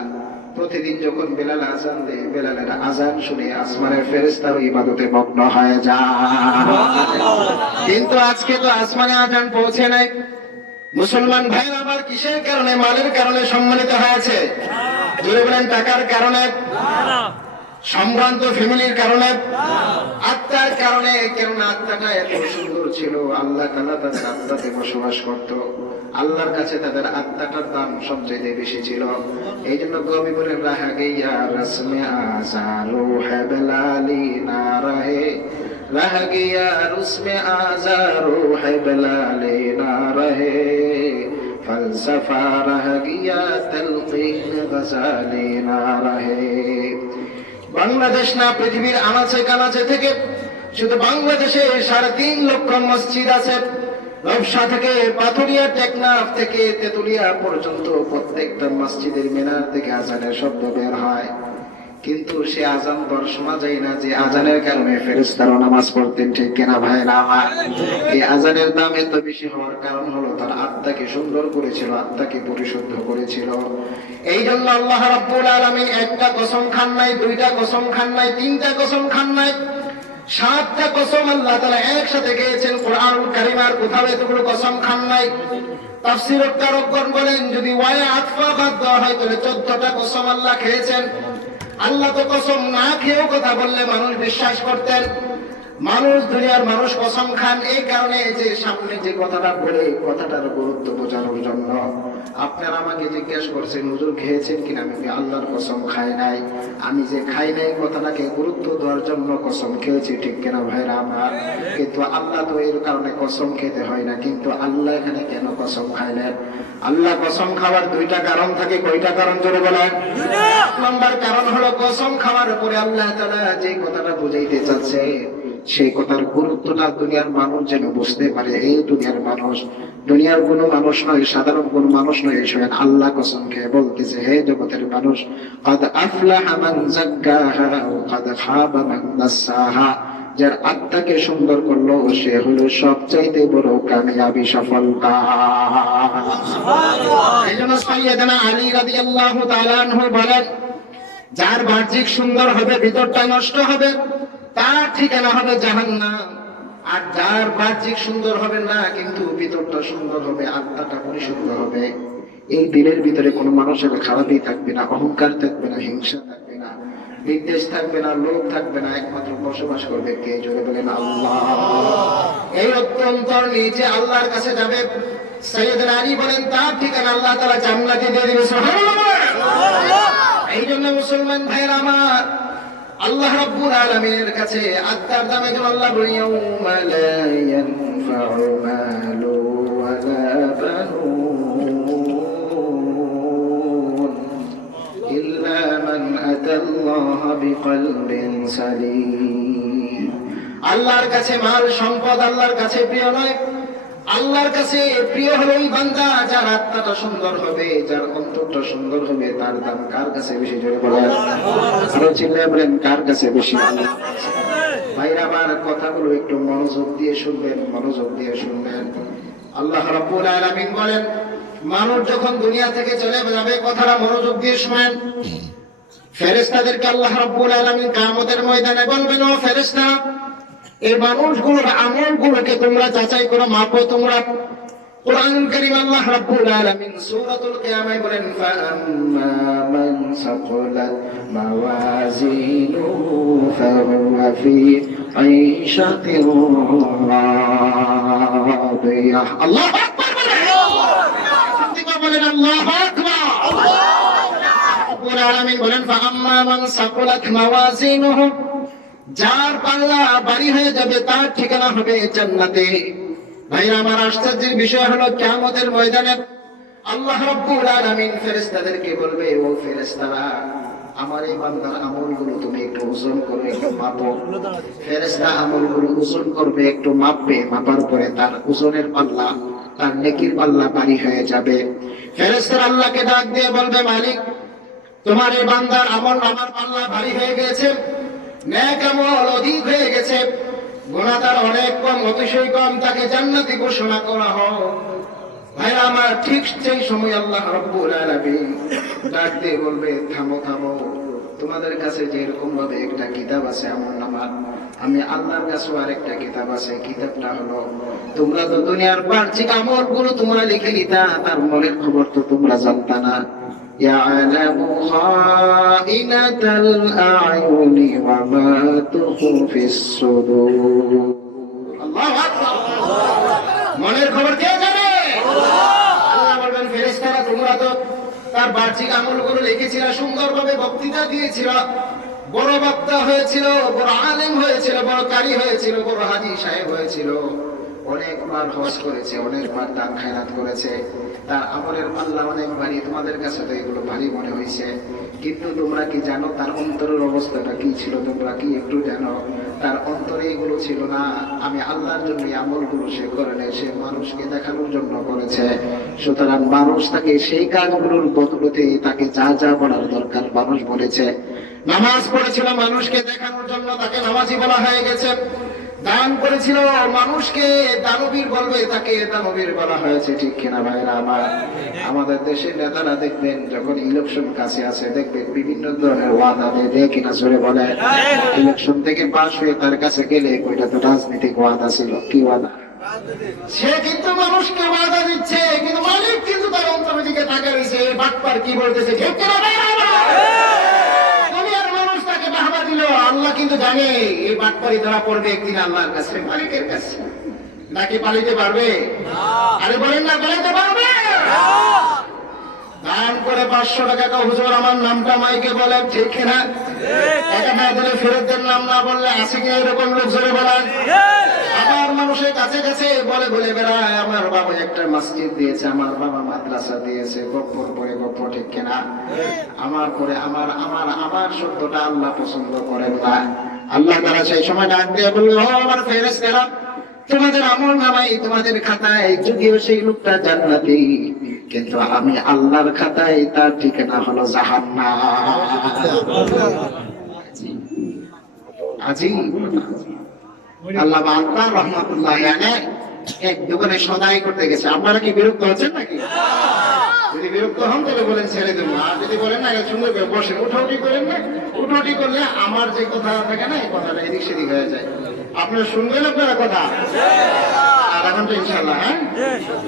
প্রতিদিন যখন বেলাল আযান দেয়, বেলালের আযান শুনে আসমানের ফেরেশতারা ইবাদতে মগ্ন হয়ে যায়, কিন্তু আজকে তো আসমানে আযান পৌঁছে নাই। মুসলমান ভাইরা আমার কিসের কারণে? মালের কারণে সম্মানিত হয়েছে? জোরে বলেন, টাকার কারণে, সম্ভ্রান্ত ফ্যামিলির কারণে, আত্মার কারণে। কেননা আত্মাটা এত সুন্দর ছিল, আল্লাহ তাআলা তাদের আত্মাতে বসবাস করত, আল্লাহর কাছে তাদের আত্মাটার দাম সবচেয়ে বেশি ছিল। এই জন্য কবি বলেন, রাহা গিয়া রসমে আজা রূহ বেলালি না রহে, রাহ গিয়া রসমে আজা রূহ বেলালি না রহে, ফলসফা রাহ গিয়া তলকিন গজালি না রহে। বাংলাদেশ না, পৃথিবীর আনাচে কানাচে থেকে শুধু বাংলাদেশে 3.5 লক্ষ মসজিদ আছে। ব্যবসা থেকে পাথুরিয়া, টেকনাফ থেকে তেতুলিয়া পর্যন্ত প্রত্যেকটা মসজিদের মিনার থেকে আজানের শব্দ বের হয়, কিন্তু সে আজান দর শোনা যায় না যে আজানের কারণে ফেরেশতারা নামাজ পড়তেন, ঠিক কিনা ভাইরা আমার? এই আজানের দাম এত বেশি হওয়ার কারণ হলো তার আত্মাকে সুন্দর করেছিল, আত্মাকে পরিশুদ্ধ করেছিল। এই জন্য আল্লাহ রাব্বুল আলামিন একটা কসম খান নাই, 2টা কসম খান নাই, 3টা কসম খান নাই, 7টা কসম আল্লাহ তাআলা একসাথে গেয়েছেন কোরআনুল কারীমের। কোথাও এতগুলো কসম খান নাই। তাফসীরকারগণ বলেন, যদি ওয়ায়ে আতফা বাদ দেওয়া হয় তাহলে 14টা কসম আল্লাহ খেয়েছেন। আল্লাহ তো কসম না খেয়েও কথা বললে মানুষ বিশ্বাস করতেন। মানুষ, দুনিয়ার মানুষ কসম খান এই কারণে যে সামনে যে কথাটা বলে কথাটার গুরুত্ব বোঝানোর জন্য। আপনারা আমাকে জিজ্ঞেস করছেন, হুজুর খেয়েছেন কিনা? আমি আল্লাহর কসম খাই নাই। আমি যে খাই নাই কথাটাকে গুরুত্ব দেওয়ার জন্য কসম খেয়েছি, ঠিক কিনা ভাইরা আমার? কিন্তু আল্লাহ তো এর কারণে কসম খেতে হয় না, কিন্তু আল্লাহ এখানে কেন কসম খাইলেন? আল্লাহ কসম খাওয়ার 2টা কারণ থাকে। কয়টা কারণ জোরে বলেন? 1 নম্বর কারণ হলো কসম খাওয়ার পরে আল্লাহ তাআলা যে কথাটা বুঝাইতে চাচ্ছে সেই কথার গুরুত্বটা দুনিয়ার মানুষ যেন বুঝতে পারে। এই দুনিয়ার মানুষ, দুনিয়ার কোন মানুষ নয়, সাধারণ কোন মানুষ নয়, শোনেন আল্লাহ কসম খেয়ে বলতেছে, হে জগতের মানুষ, قد أفلح من زكاها وقد خاب من دساها। যার আত্মাকে সুন্দর করলো সে হলো সবচাইতে বড় কামিয়াবি, সফলতা। এইজন্য সাইয়েদনা আলী রাদিয়াল্লাহু তাআলা আনহু বলেন, যার বাহ্যিক সুন্দর হবে ভিতরটা নষ্ট হবে, তার ঠিকানা হবে জাহান্নাম। আর যার বাহ্যিক সুন্দর হবে না কিন্তু ভিতরটা সুন্দর হবে, আত্মাটা পরিশুদ্ধ হবে, এই দিলের ভিতরে কোনো মানুষের খারাপই থাকবে না, অহংকার থাকবে না, হিংসা থাকবে না, বিদ্বেষ থাকবে না, লোভ থাকবে না। একমাত্র বসবাস করবে কে? জোরে বলেন আল্লাহ। এই অত্যন্তর নিচে আল্লাহর কাছে যাবে। সাইয়েদনা আলী বলেন তার ঠিকানা আল্লাহ তাআলা জান্নাতে দিয়ে দিবে। সুবহানাল্লাহ। এই জন্য মুসলমান ভাইরা আমার, আল্লাহ রাব্বুল আলামিনের কাছে আত্মার দামে যেন আল্লাহ বলেন ইয়াউমা লা ইয়ানফাউ মালু ওয়ালা বানুন ইল্লা মান আতাল্লাহা বিকলবিন সালিম। আল্লাহর কাছে মাল সম্পদ আল্লাহর কাছে প্রিয় নয়। আল্লাহর কাছে প্রিয় হলো ওই বান্দা যার আত্মাটা সুন্দর হবে, যার অন্তরটা সুন্দর হবে। তার দাম কার কাছে বেশি? জোরে বলেন, আরো চিল্লায় বলেন, কার কাছে বেশি? ভাইরা আমার, কথাগুলো একটু মনোযোগ দিয়ে শুনবেন, মনোযোগ দিয়ে শুনবেন। আল্লাহ রাব্বুল আলামিন বলেন, মানুষ যখন দুনিয়া থেকে চলে যাবে, কথাটা মনোযোগ দিয়ে শুনেন। ফেরেশতাদেরকে আল্লাহ রাব্বুল আলামিন কিয়ামতের ময়দানে বলবেন, ও ফেরেশতা, এই মানুষগুলোর আমলগুলোকে তোমরা যাচাই করো, মাপো তোমরা। কুরআনুল কারীম আল্লাহ রাব্বুল আলামিন সূরাতুল কিয়ামায় বলেন, ফাআম্মা মান সাকুলাত মাওয়াজিনুহু ফাহুয়া ফি আইশাতিন রাদিয়াহ। আল্লাহু আকবার বলেন, আল্লাহু আকবার। রাব্বুল আলামিন বলেন, ফাআম্মা মান সাকুলাত মাওয়াজিনুহু, যার পাল্লা ভারী হয়ে যাবে তার ঠিকানা হবে জান্নাতে। ভাইরা আমার, আশ্চর্যের বিষয় হলো কিয়ামতের ময়দানে আল্লাহ রাব্বুল আলামিন ফেরেশতাদেরকে বলবে, ও ফেরেশতারা, আমার এই বান্দার আমলগুলো তুমি একটু ওজন করো, একটু মাপো। ফেরেশতা আমলগুলো ওজন করবে, একটু মাপবে। মাপার পরে তার ওজনের পাল্লা, তার নেকির পাল্লা ভারী হয়ে যাবে। ফেরেশতারা আল্লাহকে ডাক দিয়ে বলবে, মালিক, তোমার এই বান্দার আমল আমার পাল্লা ভারী হয়ে গেছে, নেক আমল অধিক হয়ে গেছে, গুনাহ তার অনেক কম, অতিশয় কম, তাকে জান্নাতি ঘোষণা করা হোক। ভাইরা আমার, ঠিক সেই সময় আল্লাহ রাব্বুল আলামিন ডাক দিয়ে বলবে, থামো থামো, তোমাদের কাছে যে এরকম ভাবে একটা কিতাব আছে আমলনামা, আমি আল্লাহর কাছেও আরেকটা কিতাব আছে। কিতাবটা হলো, তোমরা তো দুনিয়ার বাহ্যিক আমলগুলো তোমরা লিখে নিতা, তার মনের খবর তো তোমরা জানতা না। يعلم خائنة الأعين وما تخفي الصدور। আল্লাহু আকবার। মনের খবর কে জানে? আল্লাহ বলবেন, ফেরেশতারা, তোমরা তো তার বাহ্যিক আমলগুলো লিখেছিল, সুন্দরভাবে বক্তৃতা দিয়েছিল, বড় বক্তা হয়েছিল, বড় আলেম হয়েছিল, বড় কারি হয়েছিল, বড় হাজী সাহেব হয়েছিল, অনেকবার হজ করেছে, অনেকবার দান খায়রাত করেছে, তার আমলের পাল্লা অনেক ভারী। তোমাদের কাছে তো এগুলো ভারী মনে হয়েছে, কিন্তু তোমরা কি জানো তার অন্তরের অবস্থাটা কি ছিল? তোমরা কি একটু জানো? তার অন্তরে এগুলো ছিল না। আমি আল্লাহর জন্য এই আমলগুলো সে করে নেই, সে মানুষকে দেখানোর জন্য করেছে। সুতরাং মানুষ তাকে সেই কাজগুলোর বদলতে তাকে যা যা বলার দরকার মানুষ বলেছে। নামাজ পড়েছিল মানুষকে দেখানোর জন্য, তাকে নামাজি বলা হয়ে গেছে। দান করেছিল মানুষকে দানবীর বলবে, তাকে দানবীর বলা হয়েছে। ঠিক কিনা ভাইরা আমার? আমাদের দেশের নেতারা দেখবেন, যখন ইলেকশন কাছে আসে, দেখবেন বিভিন্ন ধরনের ওয়াদা দেয় কিনা, জোরে বলে। ইলেকশন থেকে পাশ হয়ে তার কাছে গেলে ওইটা তো রাজনৈতিক ওয়াদা ছিল। কি ওয়াদা? সে কিন্তু মানুষকে ওয়াদা দিচ্ছে, কিন্তু মালিক কিন্তু তার অন্তরের দিকে তাকিয়ে রয়েছে। বাটপার কি বলতেছে? ঠিক কিনা ভাইরা আমার? আল্লাহ কিন্তু জানে এই বাটপারি ধরা পড়বে একদিন আল্লাহর কাছে, মালিকের কাছে। নাকি পালিতে পারবে? আরে বলেন না, পালিতে পারবে? দান করে 500 টাকা, হুজুর আমার নামটা মাইকে বলেন, ঠিক কিনা? টাকা না দিলে ফেরতদের নাম না বললে আসে কিনা এরকম লোক, জোরে বলেন। আবার মানুষের কাছে কাছে বলে বলে বেড়ায়, আমার বাবা একটা মসজিদ দিয়েছে, আমার বাবা মাদ্রাসা দিয়েছে, গপ্পর পরে গপ্প, ঠিক কিনা? আমার পরে আমার আমার আমার শব্দটা আল্লাহ পছন্দ করেন না। আল্লাহ তাআলা সেই সময় ডাক দিয়ে বলল, ও আমার ফেরেশতারা, তোমাদের আমলনামায়, তোমাদের খাতায় যদিও সেই লোকটা জান্নাতি, কিন্তু আমি আল্লাহর খাতায় তার ঠিকানা হলো জাহান্নাম। আজি আল্লাহ আকবার রহমাতুল্লাহ আলাইহি এক দোকানে সদাই করতে গেছে। আপনারা কি বিরক্ত হচ্ছেন নাকি? যদি বিরক্ত হন তাহলে বলেন ছেড়ে দেবো, আর যদি বলেন না সুন্দর করে বসেন, উঠোটি করেন না, উঠোটি করলে আমার যে কথা থাকে না, এই কথাটা এদিক সেদিক হয়ে যায়। আপনারা শুনবেন আপনারা কথা, আর আধা ঘন্টা ইনশাআল্লাহ। হ্যাঁ,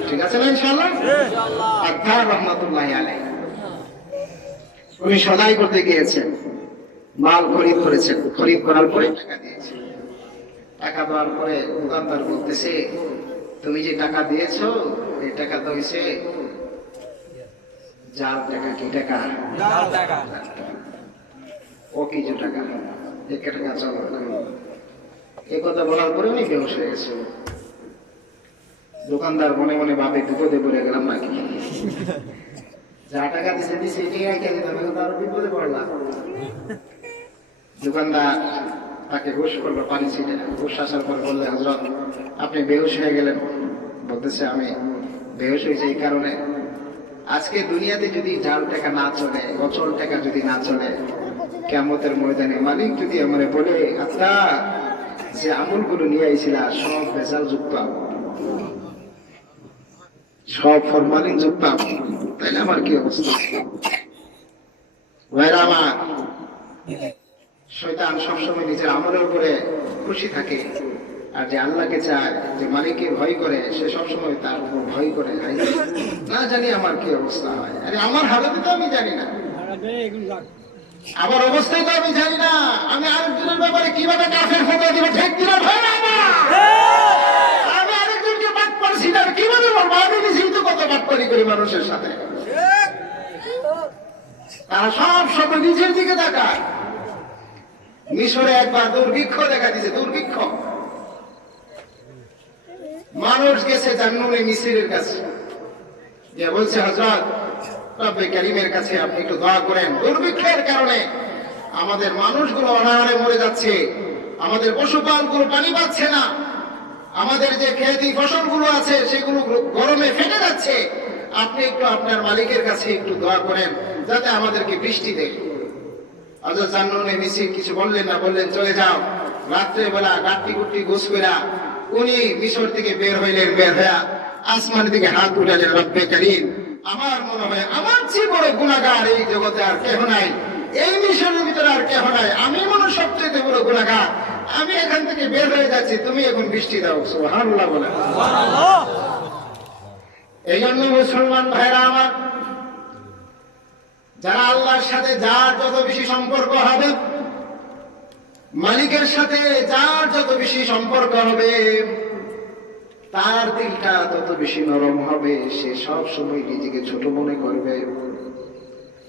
ঠিক আছে না ইনশাআল্লাহ? আত্মার রহমাতুল্লাহি আলাইহি উনি সদাই করতে গিয়েছেন, মাল খরিদ করেছেন, খরিদ করার পরে টাকা দিয়েছেন। টাকা দেওয়ার পরে দোকানদার বলতেছে, তুমি যে টাকা দিয়েছো এই টাকা তো হইছে জাল টাকা। কি টাকা? ও কিছু টাকা, এক টাকা চলো। এই কথা বলার পরে উনি বেহুশ হয়ে গেছে। দোকানদার মনে মনে ভাবে বিপদে পড়ে গেলাম নাকি, যা টাকা দিছে এটাই রেখে দিতাম, এখন তো আরো বিপদে পড়লাম। দোকানদার তাকে হুশ করলো, পানি ছিটে। হুশ আসার পর বললে, হযরত আপনি বেহুশ হয়ে গেলেন। বলতেছে, আমি বেহুশ হয়েছি এই কারণে, আজকে দুনিয়াতে যদি জাল টাকা না চলে, অচল টাকা যদি না চলে, কিয়ামতের ময়দানে মালিক যদি আমার বলে, আচ্ছা যে আমলগুলো নিয়ে আইছিলা সব ভেজাল যুক্ত, সব ফরমালিন যুক্ত, তাইলে আমার কি অবস্থা? ভাইরা আমার, শয়তান সবসময় নিজের আমলের উপরে খুশি থাকে, আর যে আল্লাহকে চায়, যে মালিককে ভয় করে, সে সবসময় তার উপর ভয় করে। না জানি আমার কি অবস্থা হয়, আরে আমার হালতে তো আমি জানি না, আমার অবস্থায় তো আমি জানি না, আমি আরেকজনের ব্যাপারে কিভাবে কাফের ফতোয়া দিব, ঠিক কিনা ভাই? আমি আরেকজনকে বাদ পারছি না, কিভাবে বলবো? আমি নিজেই তো কত বাটপারি করি মানুষের সাথে। তারা সব সময় নিজের দিকে তাকায়। মিশরে একবার দুর্ভিক্ষ দেখা দিয়েছে, দুর্ভিক্ষ। মানুষ গেছে জান্নুনে মিসরের কাছে, যে বলছে, হযরত রব্বে কারীমের কাছে আপনি একটু দোয়া করেন, দুর্ভিক্ষের কারণে আমাদের মানুষগুলো অনাহারে মরে যাচ্ছে, আমাদের পশুপালগুলো পানি পাচ্ছে না, আমাদের যে খেতি ফসলগুলো আছে সেগুলো গরমে ফেটে যাচ্ছে, আপনি একটু আপনার মালিকের কাছে একটু দোয়া করেন যাতে আমাদেরকে বৃষ্টি দেয়। হযরত জান্নুনে মিসর কিছু বললেন না, বললেন চলে যাও। রাত্রে বেলা গাট্টি গুট্টি গোছ কইরা উনি মিশর থেকে বের হইলেন, বের হইয়া আসমানের দিকে হাত উঠালেন, রব্বে কারীম আমার মনে হয় আমার চেয়ে বড় গুনাহগার এই জগতে আর কেহ নাই, এই মিশরের ভিতরে আর কেহ নাই, আমি মনে সবচেয়ে বড় গুনাহগার, আমি এখান থেকে বের হয়ে যাচ্ছি, তুমি এখন বৃষ্টি দাও। সুবহানাল্লাহ বলেন। এই জন্য মুসলমান ভাইরা আমার, যারা আল্লাহর সাথে যার যত বেশি সম্পর্ক হবে, মালিকের সাথে যার যত বেশি সম্পর্ক হবে, তার দিলটা তত বেশি নরম হবে। সে সব সময় নিজেকে ছোট মনে করবে,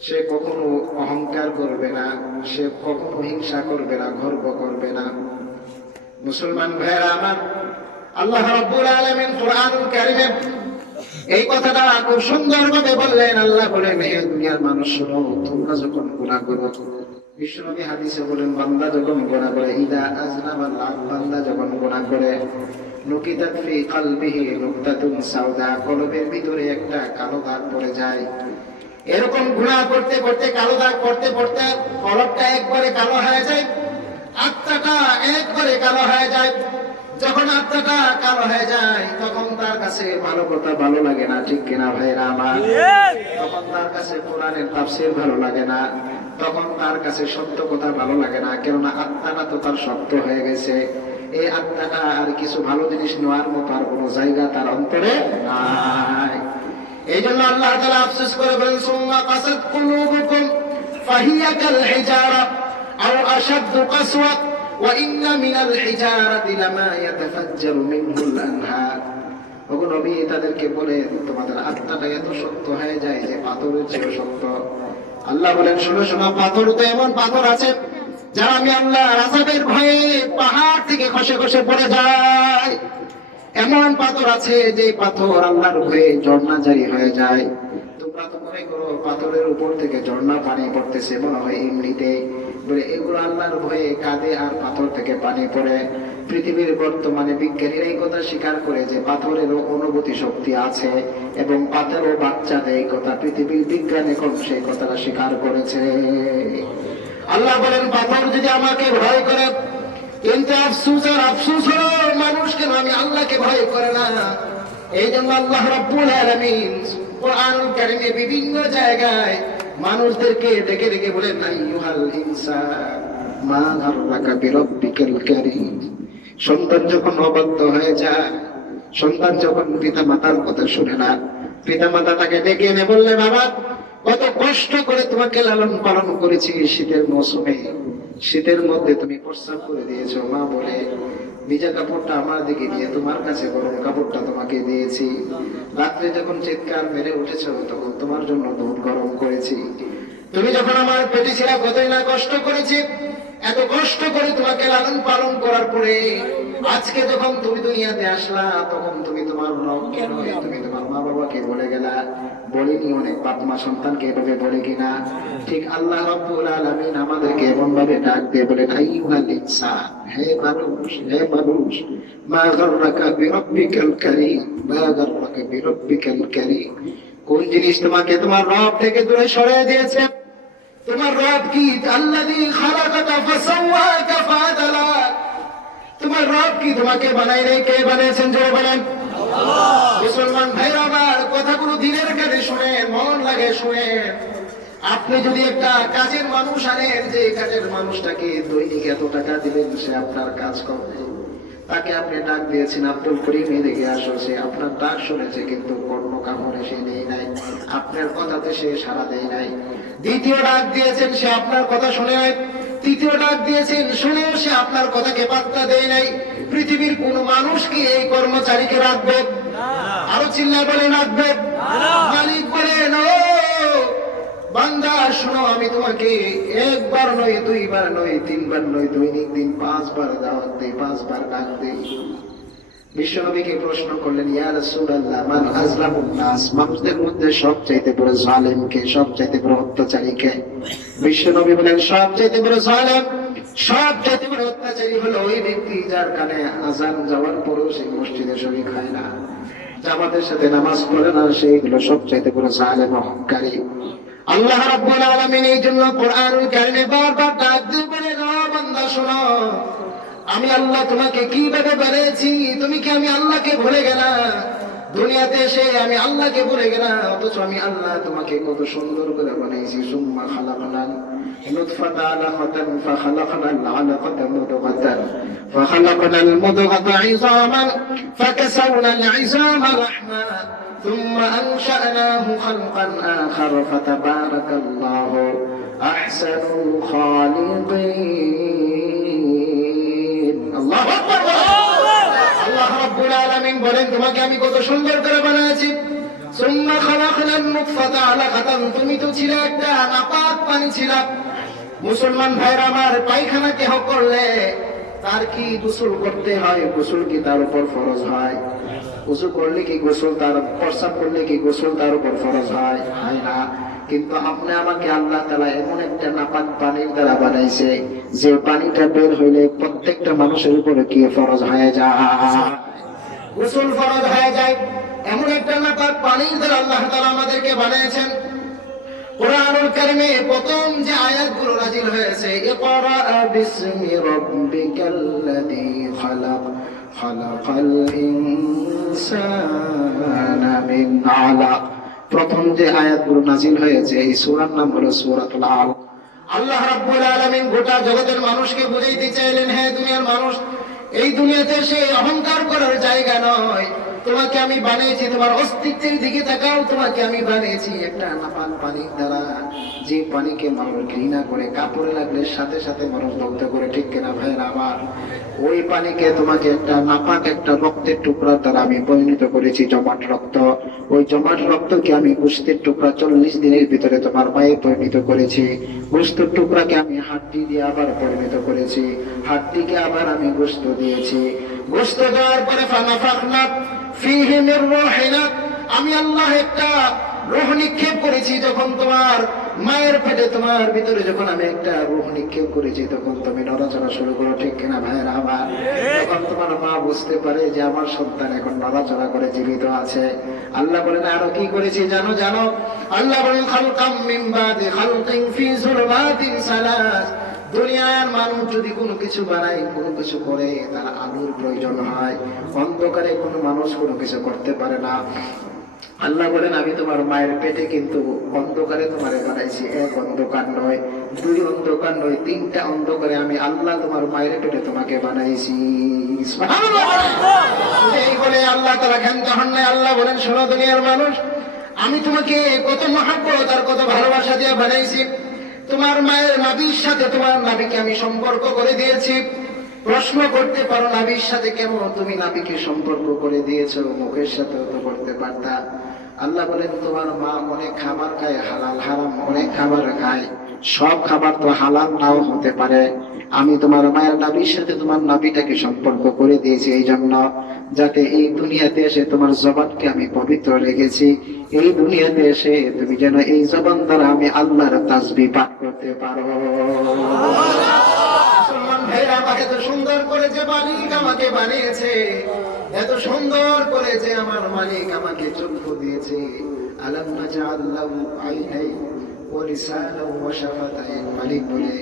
সে কখনো অহংকার করবে না, সে কখনো হিংসা করবে না, গর্ব করবে না। মুসলমান ভাইরা আমার, আল্লাহ রাব্বুল আলামিন কুরআনুল কারীমে এই কথাটা খুব সুন্দরভাবে বললেন। আল্লাহ বলেন, হে দুনিয়ার মানুষ শোনো, তোমরা যখন গুনাহ করো, বিশ্বনবী হাদিসে বলেন, বান্দা যখন গুনাহ করে, ইদা আযনাবাল আবদ, বান্দা যখন গুনাহ করে, নুকিতাত ফি কলবিহি নুকতাতুন সাউদা, কলবের ভিতরে একটা কালো দাগ পড়ে যায়। এরকম গুনাহ করতে করতে, কালো দাগ পড়তে পড়তে কলবটা একবারে কালো হয়ে যায়, আত্মাটা একবারে কালো হয়ে যায়। যখন আত্মাটা কালো হয়ে যায়, তখন তার কাছে ভালো কথা ভালো লাগে না, ঠিক কিনা ভাইরা আমার? তখন তার কাছে কোরআনের তাফসীর ভালো লাগে না, তখন তার কাছে সত্য কথা ভালো লাগে না, কেননা আত্মাটা তো তার শক্ত হয়ে গেছে। এই আত্মাটা আর কিছু ভালো জিনিস নেওয়ার মতো আর কোনো জায়গা তার অন্তরে নাই। এই জন্য আল্লাহ তাআলা আফসোস করে বলেন, সুম্মা কাসাত কুলুবুকুম ফাহিয়া কাল হিজারা আও আশাদ্দু কাসওয়া ওয়া ইন্না মিনাল হিজারাতি লামা ইয়াতাফাজ্জারু মিনহুল আনহার। ওগো নবী, তাদেরকে বলে তোমাদের আত্মাটা এত শক্ত হয়ে যায় যে পাথরের চেয়ে শক্ত। আল্লাহ বলেন, শোনো শোনো, পাথর তো এমন পাথর আছে যারা আমি আল্লাহর আযাবের ভয়ে পাহাড় থেকে খসে খসে পড়ে যায়। এমন পাথর আছে যে পাথর আল্লাহর ভয়ে ঝর্ণা জারি হয়ে যায়। তোমরা তো মনে করো পাথরের উপর থেকে ঝর্ণা পানি পড়তেছে, মনে হয় এমনিতে, বলে এগুলো আল্লাহর ভয়ে কাঁদে আর পাথর থেকে পানি পড়ে। পৃথিবীর বর্তমানে বিজ্ঞানীরা এই কথা স্বীকার করে যে পাথরেরও অনুভূতি শক্তি আছে এবং পাথরও বাচ্চা দেয়, কথা পৃথিবীর বিজ্ঞান এখন সেই কথাটা স্বীকার করেছে। আল্লাহ বলেন, পাথর যদি আমাকে ভয় করে, কিন্তু আফসোস আর আফসোস হলো মানুষ কেন আমি আল্লাহকে ভয় করে না। এই জন্য আল্লাহ রাব্বুল আলামিন কুরআনুল কারীমে বিভিন্ন জায়গায় মানুষদেরকে ডেকে ডেকে বলেন, আইয়ুহাল ইনসান মা গাররাকা বিরাব্বিকাল কারীম। সন্তান যখন অবাধ্য হয়ে যায়, সন্তান যখন পিতা মাতার কথা শুনে না, পিতা মাতা তাকে ডেকে এনে বললে, বাবা কত কষ্ট করে তোমাকে লালন পালন করেছি, শীতের মৌসুমে শীতের মধ্যে তুমি প্রস্রাব করে দিয়েছো। মা বলে, ভিজা কাপড়টা আমার দিকে দিয়ে তোমার কাছে গরম কাপড়টা তোমাকে দিয়েছি। রাত্রে যখন চিৎকার মেরে উঠেছো তখন তোমার জন্য দুধ গরম করেছি। তুমি যখন আমার পেটে ছিলা কতই না কষ্ট করেছি। এত কষ্ট করে তোমাকে লালন পালন করার পরে আজকে যখন তুমি দুনিয়াতে আসলা তখন তুমি তোমার রবকে নয়, তুমি তোমার মা বাবাকে বলে গেলা। বলিনি অনেক বাপ মা সন্তানকে এভাবে বলে কিনা? ঠিক আল্লাহ রাব্বুল আলামিন আমাদেরকে এমন ভাবে ডাক দিয়ে বলেন, আইয়ুহাল ইনসান, হে মানুষ, হে মানুষ, মা গাররাকা বিরাব্বিকাল কারীম, মা গাররাকা বিরাব্বিকাল কারীম। কোন জিনিস তোমাকে তোমার রব থেকে দূরে সরিয়ে দিয়েছে? তোমার রব কি? আল্লাযী খালাকাকা ফাসাওয়াকা ফাআদালাক। তোমার রব কি তোমাকে বানায় নাই? কে বানিয়েছেন জোরে বলেন? আল্লাহ। মুসলমান ভাইরা আমার, কথাগুলো দিনের কানে শুনেন, মন লাগে শুনেন। আপনি যদি একটা কাজের মানুষ আনেন, যে কাজের মানুষটাকে দৈনিক এত টাকা দিবেন সে আপনার কাজ করবে, তাকে আপনি ডাক দিয়েছেন আব্দুল করিম এদিকে আসো, সে আপনার ডাক শুনেছে কিন্তু কর্ম কামড়ে সে নেই নাই, আপনার কথাতে সে সাড়া দেয় নাই। দ্বিতীয় ডাক দিয়েছেন, সে আপনার কথা শুনে নাই। তৃতীয় ডাক দিয়েছেন, শুনেও সে আপনার কথাকে পাত্তা দেয় নাই। পৃথিবীর কোন মানুষ কি এই কর্মচারীকে রাখবে? আরো চিল্লায় বলেন রাখবে? মালিক বলেন, ও বান্দা শোনো, আমি তোমাকে একবার নয়, দুইবার নয়, তিনবার নয়, দৈনিক দিন 5 বার দাওয়াত দেই, 5 বার ডাক দেই। বিশ্বনবীকে প্রশ্ন করলেন, ইয়া রাসূলুল্লাহ, মান আযলামুন নাস, মানুষদের মধ্যে সবচাইতে বড় জালেম কে, সবচাইতে বড় অত্যাচারী কে? বিশ্বনবী বলেন, সবচাইতে বড় জালেম, সবচাইতে বড় অত্যাচারী হলো ওই ব্যক্তি যার কানে আযান যাওয়ার পরেও সে মসজিদে শরীক হয় না, জামাতের সাথে নামাজ পড়ে না, সেইগুলো সবচাইতে বড় জালেম, অহংকারী। আল্লাহ রাব্বুল আলামিন এই জন্য কোরআনুল কারীমে বারবার ডাক দিয়ে বলেন, ও বান্দা শোনো, আমি আল্লাহ তোমাকে কিভাবে বানিয়েছি, তুমি কি আমি আল্লাহকে ভুলে গেলা? দুনিয়াতে এসে আমি আল্লাহকে ভুলে গেলা, অথচ আমি আল্লাহ তোমাকে কত সুন্দর করে বানিয়েছি। সুম্মা খালাকনাল নুতফাতা আলাকাতান ফাখালাকনাল আলাকাতা মুদগাতান ফাখালাকনাল মুদগাতা ইযামান ফাকাসাওনাল ইযামা রাহমা ثم أنشأناه خلقا آخر فتبارك الله أحسن الخالقين। الله أكبر। আল্লাহ রাব্বুল আলামিন বলেন, তোমাকে আমি কত সুন্দর করে বানিয়েছি। সুম্মা খালাকনান নুতফাতা আলাকাতান, তুমি তো ছিলে একটা নাপাক পানি ছিলা। মুসলমান ভাইরা আমার, পায়খানা কেহ করলে তার কি গোসল করতে হয়? গোসল কি তার উপর ফরজ হয়? গোসল করলে কি গোসল তার, প্রস্রাব করলে কি গোসল তার উপর ফরজ হয়? হয় না। কিন্তু আপনি আমাকে আল্লাহ তাআলা এমন একটা নাপাক পানির দ্বারা বানাইছে যে পানিটা বের হইলে প্রত্যেকটা মানুষের উপরে কি ফরজ হয়ে যায়, গোসল ফরজ হয়ে যায়। এমন একটা নাপাক পানির দ্বারা আল্লাহ তাআলা আমাদেরকে বানিয়েছেন। কোরআনুল কারীমে প্রথম যে আয়াতগুলো নাযিল হয়েছে, ইকরা বিসমি রাব্বিকাল্লাযী খালাক খালাকাল ইনসানা মিন আলাক, প্রথম যে আয়াতগুলো নাযিল হয়েছে এই সূরার নাম হলো সূরাতুল আলাক। আল্লাহ রাব্বুল আলামিন গোটা জগতের মানুষকে বুঝাইতে চাইলেন, হে দুনিয়ার মানুষ, এই দুনিয়াতে সে অহংকার করার জায়গা নয়। তোমাকে আমি বানিয়েছি, তোমার অস্তিত্বের দিকে তাকাও, তোমাকে আমি বানিয়েছি একটা নাপাক পানির দ্বারা, যে পানিকে মানুষ ঘৃণা করে, কাপড়ে লাগলে সাথে সাথে মানুষ দগ্ধ করে, ঠিক কিনা ভাইরা আমার? ওই পানিকে তোমাকে একটা নাপাক একটা রক্তের টুকরার দ্বারা আমি পরিণত করেছি, জমাট রক্ত। ওই জমাট রক্তকে আমি গোশতের টুকরা 40 দিনের ভিতরে তোমার পায়ে পরিণত করেছি। গোশতের টুকরাকে আমি হাড্ডি দিয়ে আবার পরিণত করেছি, হাড্ডিকে আবার আমি গোশত দিয়েছি। গোশত দেওয়ার পরে ফানাফাখনা ফীহি মির রূহিনা, আমি আল্লাহ একটা রূহ নিক্ষেপ করেছি। যখন তোমার মায়ের পেটে তোমার ভিতরে যখন আমি একটা রূহ নিক্ষেপ করেছি তখন তুমি নড়াচড়া শুরু করো, ঠিক কিনা ভাইয়েরা আমার? তখন তোমার মা বুঝতে পারে যে আমার সন্তান এখন নড়াচড়া করে জীবিত আছে। আল্লাহ বলেন, আরো কি করেছি জানো? জানো আল্লাহ বলেন, খালকাম মিন বাদি খালকিন ফি যুলমাতিন সালাস, দুনিয়ার মানুষ যদি কোনো কিছু বানায়, কোনো কিছু করে, তার আলোর প্রয়োজন হয়। অন্ধকারে কোনো মানুষ কোনো কিছু করতে পারে না। আল্লাহ বলেন, আমি তোমার মায়ের পেটে কিন্তু অন্ধকারে তোমারে বানাইছি। 1 অন্ধকার নয়, 2 অন্ধকার নয়, 3টা অন্ধকারে আমি আল্লাহ তোমার মায়ের পেটে তোমাকে বানাইছি। সুবহানাল্লাহ। এই বলে আল্লাহ তাআলা ক্ষান্ত হন নাই। আল্লাহ বলেন, শোনো দুনিয়ার মানুষ, আমি তোমাকে কত মহব্বত আর কত ভালোবাসা দিয়ে বানাইছি। তোমার মায়ের নাভির সাথে তোমার নাভিকে আমি সম্পর্ক করে দিয়েছি। প্রশ্ন করতে পারো, নাভির সাথে কেমন তুমি নাভিকে সম্পর্ক করে দিয়েছো? মুখের সাথেও তো করতে পারতা। আল্লাহ বলেন, তোমার মা অনেক খাবার খায়, হালাল হারাম অনেক খাবার খায়, সব খাবার তো হালাল নাও হতে পারে। আমি তোমার মায়ের নাভির সাথে তোমার নাভিটাকে সম্পর্ক করে দিয়েছি এই জন্য, যাতে এই দুনিয়াতে এসে তোমার জবানকে আমি পবিত্র রেখেছি। এই দুনিয়াতে এসে তুমি যেন এই জবান দ্বারা আমি আল্লাহর তাসবিহ পাঠ করতে পারো। মুসলমান ভাইরা, আমাকে এত সুন্দর করে যে মালিক আমাকে বানিয়েছে, এত সুন্দর করে যে আমার মালিক আমাকে চক্ষু দিয়েছে। আলাম নাজআল লাহু আইনাইন ওয়া লিসানান ওয়া শাফাতাইন। মালিক বলে,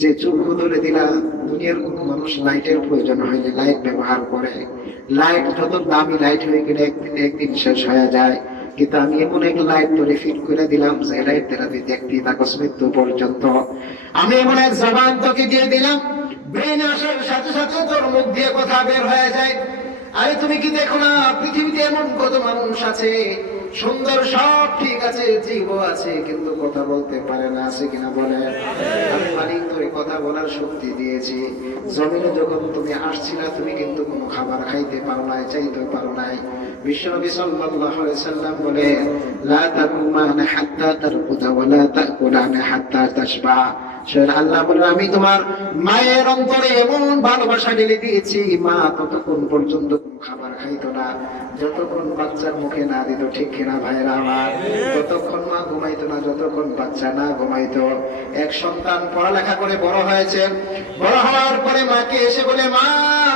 যে চক্ষু ধরে দিলা, দুনিয়ার কোন মানুষ লাইটের প্রয়োজন হয়নি, লাইট ব্যবহার করে। লাইট যত দামি লাইট হয়ে গেলে একদিন শেষ হয়ে যায়, কিন্তু আমি এমন এক লাইট ধরে ফিট করে দিলাম যে লাইট দ্বারা তুই দেখতে থাকস মৃত্যু পর্যন্ত। আমি এমন এক জবান তোকে দিয়ে দিলাম, ব্রেন আসার সাথে সাথে তোর মুখ দিয়ে কথা বের হয়ে যায়। আরে তুমি কি দেখো না, পৃথিবীতে এমন কত মানুষ আছে, সুন্দর সব ঠিক আছে, জীব আছে, কিন্তু কথা বলতে পারে না, আছে কিনা বলে? আমি মালিক তোরে কথা বলার শক্তি দিয়েছি। জমিনে যখন তুমি আসছিলা, তুমি কিন্তু কোনো খাবার খাইতে পারো নাই, চাইতে পারো নাই। বিশ্বনবী সাল্লাল্লাহু আলাইহি সাল্লাম বলে, লা তাকুমানা হাত্তা তারকুদা ওয়া লা তাকুলানা হাত্তা তাশবা। আল্লাহ বলেন, আমি তোমার মায়ের অন্তরে এমন ভালোবাসা ঢেলে দিয়েছি, মা ততক্ষণ পর্যন্ত খাবার খাইতো না যতক্ষণ বাচ্চার মুখে না দিত। ঠিক কিনা ভাইরা আমার? ততক্ষণ মা ঘুমাইতো না যতক্ষণ বাচ্চা না ঘুমাইতো। এক সন্তান পড়ালেখা করে বড় হয়েছে, বড় হওয়ার পরে মাকে এসে বলে, মা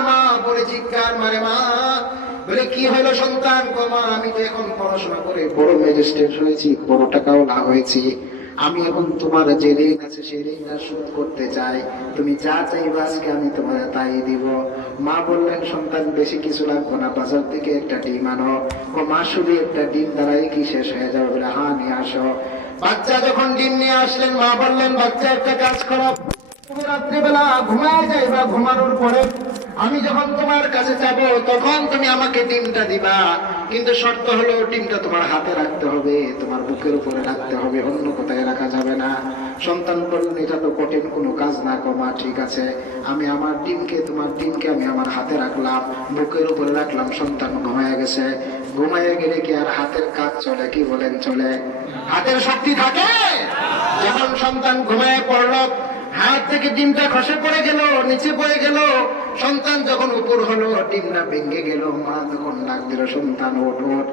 মা বলে চিৎকার মারে। মা বলে, কি হলো সন্তান? মা, আমি তো এখন পড়াশোনা করে বড় ম্যাজিস্ট্রেট হয়েছি, বড় টাকাওয়ালা হয়েছি, আমি এখন তোমার যে ঋণ আছে সেই ঋণটা শোধ করতে চাই, তুমি যা চাইবে আজকে আমি তোমার তাই দিব। মা বললেন, সন্তান বেশি কিছু লাগবে না, বাজার থেকে একটা ডিম আনো। ও মা, শুধু একটা ডিম দ্বারাই কি শেষ হয়ে যাবে? বলে, হ্যাঁ নিয়ে আসো। বাচ্চা যখন ডিম নিয়ে আসলেন, মা বললেন, বাচ্চা একটা কাজ করো, তুমি রাত্রিবেলা ঘুমায় যাইবা, ঘুমানোর পরে আমি যখন তোমার কাছে যাব তখন তুমি আমাকে ডিমটা দিবা, কিন্তু শর্ত হলো ডিমটা তোমার হাতে রাখতে হবে, তোমার বুকের উপরে রাখতে হবে, অন্য কোথায় রাখা যাবে না। সন্তান বললেন, এটা তো কঠিন কোনো কাজ না গো মা, ঠিক আছে, আমি আমার ডিমকে, তোমার ডিমকে আমি আমার হাতে রাখলাম, বুকের উপরে রাখলাম। সন্তান ঘুমায় গেছে। ঘুমায় গেলে কি আর হাতের কাজ চলে? কি বলেন, চলে? হাতের শক্তি থাকে? যখন সন্তান ঘুমায় পড়ল, হাত থেকে ডিমটা খসে পড়ে গেল, নিচে পড়ে গেল। সন্তান যখন উপর হলো, ডিমটা ভেঙে গেল। মা তখন ডাক দিল, সন্তান ওঠ ওঠ,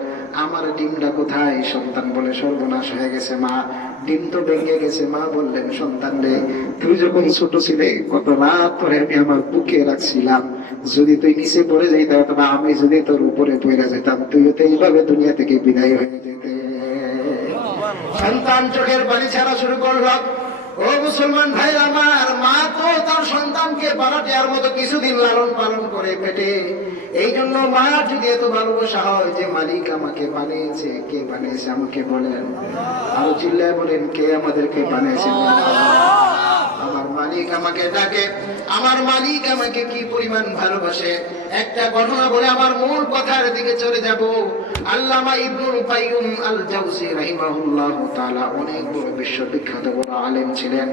আমার ডিমটা কোথায়? সন্তান বলে, সর্বনাশ হয়ে গেছে মা, ডিম তো ভেঙে গেছে। মা বললেন, সন্তান রে, তুই যখন ছোট ছিলে কত রাত ধরে আমি আমার বুকে রাখছিলাম, যদি তুই নিচে পড়ে যাইতে অথবা আমি যদি তোর উপরে পড়ে যেতাম, তুই তো এইভাবে দুনিয়া থেকে বিদায় হয়ে যেতে। সন্তান চোখের পানি ছাড়া শুরু করল। ও মুসলমান ভাই আমার, মা তো তার সন্তানকে পালাটিয়ার মতো কিছুদিন লালন পালন করে পেটে। এই জন্য মা যদি এত ভালোবাসা হয়, যে মালিক আমাকে বানিয়েছে, কে বানিয়েছে আমাকে বলেন? আরো চিল্লায় বলেন, কে আমাদেরকে বানিয়েছে? আমার মালিক আমাকে ডাকে, আমার মালিক আমাকে কি পরিমাণ ভালোবাসে। একটা ঘটনা বলে আমার মূল কথার দিকে চলে যাব। আল্লামা ইবনুল কাইয়্যিম আল জাওযী রাহিমাহুল্লাহু তাআলা অনেক বড় বিশ্ববিখ্যাত বড় আলেম ছিলেন।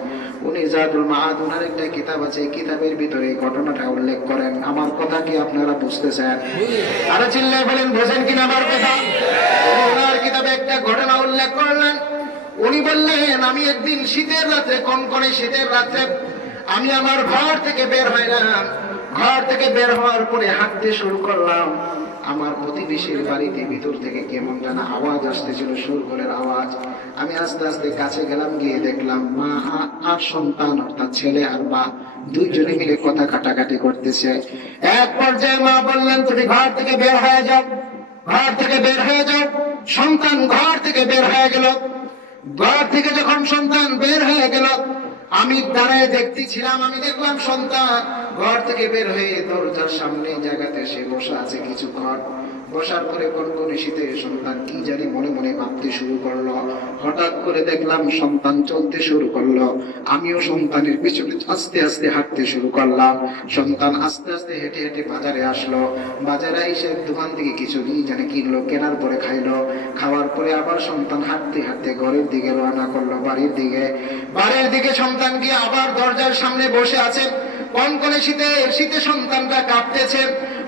উনি জাদুল মাআদ, ওনার একটা কিতাব আছে, কিতাবের ভিতরে এই ঘটনাটা উল্লেখ করেন। আমার কথা কি আপনারা বুঝতেছেন? আরো চিল্লায় বলেন, বোঝেন কিনা আমার কথা? ওনার কিতাবে একটা ঘটনা উল্লেখ করলেন। উনি বললেন, আমি একদিন শীতের রাতে, কনকনে শীতের রাতে, আমি আমার ঘর থেকে বের হইলাম। ঘর থেকে বের হওয়ার পরে হাঁটতে শুরু করলাম। আমার প্রতিবেশীর বাড়িতে ভিতর থেকে কেমন যেন আওয়াজ আসতেছিল, সুরগোলের আওয়াজ। আমি আস্তে আস্তে কাছে গেলাম, গিয়ে দেখলাম মা আর সন্তান, অর্থাৎ ছেলে আর মা, দুইজনে মিলে কথা কাটাকাটি করতেছে। এক পর্যায়ে মা বললেন, তুমি ঘর থেকে বের হয়ে যাও, ঘর থেকে বের হয়ে যাও। সন্তান ঘর থেকে বের হয়ে গেল। ঘর থেকে যখন সন্তান বের হয়ে গেল, আমি দাঁড়ায় দেখতেছিলাম, আমি দেখলাম সন্তান ঘর থেকে বের হয়ে দরজার সামনে জায়গাতে সে বসে আছে কিছুক্ষণ। বসার পরে কনকনে শীতে সন্তান কি জানি মনে মনে ভাবতে শুরু করলো। হঠাৎ করে দেখলাম সন্তান চলতে শুরু করলো। আমিও সন্তানের পিছনে আস্তে আস্তে হাঁটতে শুরু করলাম। সন্তান আস্তে আস্তে হেঁটে হেঁটে বাজারে আসলো। বাজারে এসে দোকান থেকে কিছু কি জানি কিনলো, কেনার পরে খাইলো। খাওয়ার পরে আবার সন্তান হাঁটতে হাঁটতে ঘরের দিকে রওনা করলো, বাড়ির দিকে। বাড়ির দিকে সন্তান গিয়ে আবার দরজার সামনে বসে আছেন। কনকনে শীতে শীতে সন্তানটা কাঁপতেছে।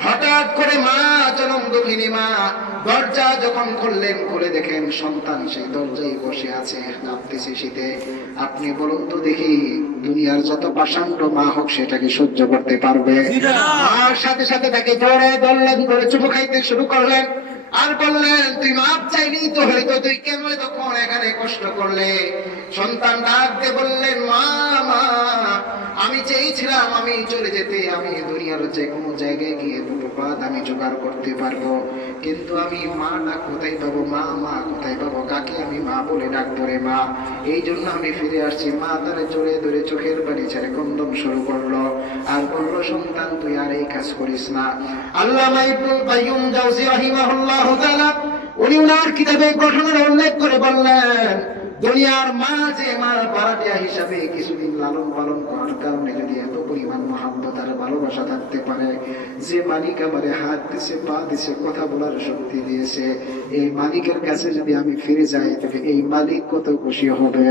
হঠাৎ করে মা জনম দুঃখিনী মা দরজা যখন খুললেন, খুলে দেখেন সন্তান সেই দরজায় বসে আছে, কাঁপতেছে শীতে। আপনি বলুন তো দেখি, দুনিয়ার যত পাষাণ্ড মা হোক সেটাকে সহ্য করতে পারবে? আর সাথে সাথে তাকে জোরে ধরলেন, ধরে চুমু খাইতে শুরু করলেন। আর বললেন, তুই মাপ চাইলি তো হয়তো, তুই কেন তখন এখানে কষ্ট করলে? সন্তান ডাক দিয়ে বললেন, মা মা আমি চেয়েছিলাম আমি চলে যেতে, আমি দুনিয়ার যে কোনো জায়গায় গিয়ে দুটো পাত আমি জোগাড় করতে পারবো, কিন্তু আমি মা ডাক কোথায় পাবো? মা মা কোথায় পাবো? কাকে আমি মা বলে ডাকবো রে মা? এই জন্য আমি ফিরে আসছি। মা তারে জোরে ধরে চোখের পানি ছেড়ে ক্রন্দন শুরু করলো। আর বললো, সন্তান তুই আর এই কাজ করিস না। আল্লামা ইবনুল কাইয়্যিম জাওযী রাহিমাহুল্লাহু তাআলা উনি ওনার কিতাবে ঘটনার উল্লেখ করে বললেন, দুনিয়ার মা যে মা ভাড়াটিয়া হিসাবে কিছুদিন লালন পালন করার কারণে যদি এত পরিমাণ মহাব্বত আর ভালোবাসা থাকতে পারে, যে মালিক আমারে হাত দিছে, পা দিছে, কথা বলার শক্তি দিয়েছে, এই মালিকের কাছে যদি আমি ফিরে যাই তবে এই মালিক কত খুশি হবে।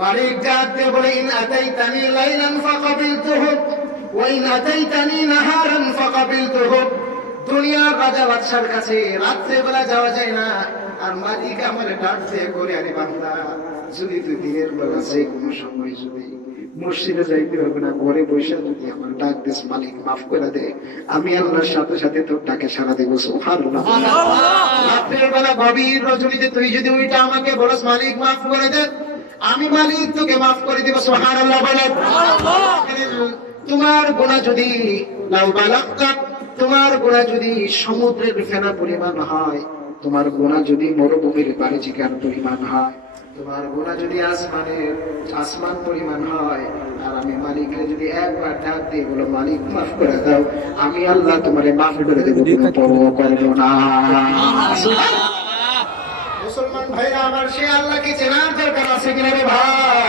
মালিক ডাক দিয়ে বলে, ইন আতাইতানি লাইলান ফাকাবিলতুহু ওয়া ইন আতাইতানি নাহারান ফাকাবিলতুহু। দুনিয়ার রাজা বাদশার কাছে রাত্রে বেলা যাওয়া যায় না, আর মালিক আমার ডাক দিয়ে করে, আরে বান্দা যদি তুই দিনের বেলা যে কোনো সময় যদি মসজিদে যাইতে হবে না, ঘরে বসে যদি আমার ডাক দিস, মালিক মাফ করে দে, আমি আল্লাহর সাথে সাথে তোর ডাকে সাড়া দেবো। সুবহানাল্লাহ। রাতের বেলা গভীর রজনীতে তুই যদি ওইটা আমাকে বলস, মালিক মাফ করে দে, আমি মালিক তোকে মাফ করে দিব। সুবহানাল্লাহ বলেন। তোমার গুনাহ যদি লাউ বালাগতা, তোমার গুনাহ যদি সমুদ্রের ফেনা পরিমাণ হয়, তোমার গুনাহ যদি মরুভূমির বারিচিকার পরিমাণ হয়, তোমার গুনাহ যদি আসমান পরিমাণ হয়, আর আমি মালিককে যদি একবার ডাক দিয়ে বলো, মালিক মাফ করে দাও, আমি আল্লাহ তোমারে মাফ করে দেব, কোনো পরোয়া করব না। মুসলমান ভাইরা আমার, সে আল্লাহকে চেনার দরকার আছে কিনা রে ভাই?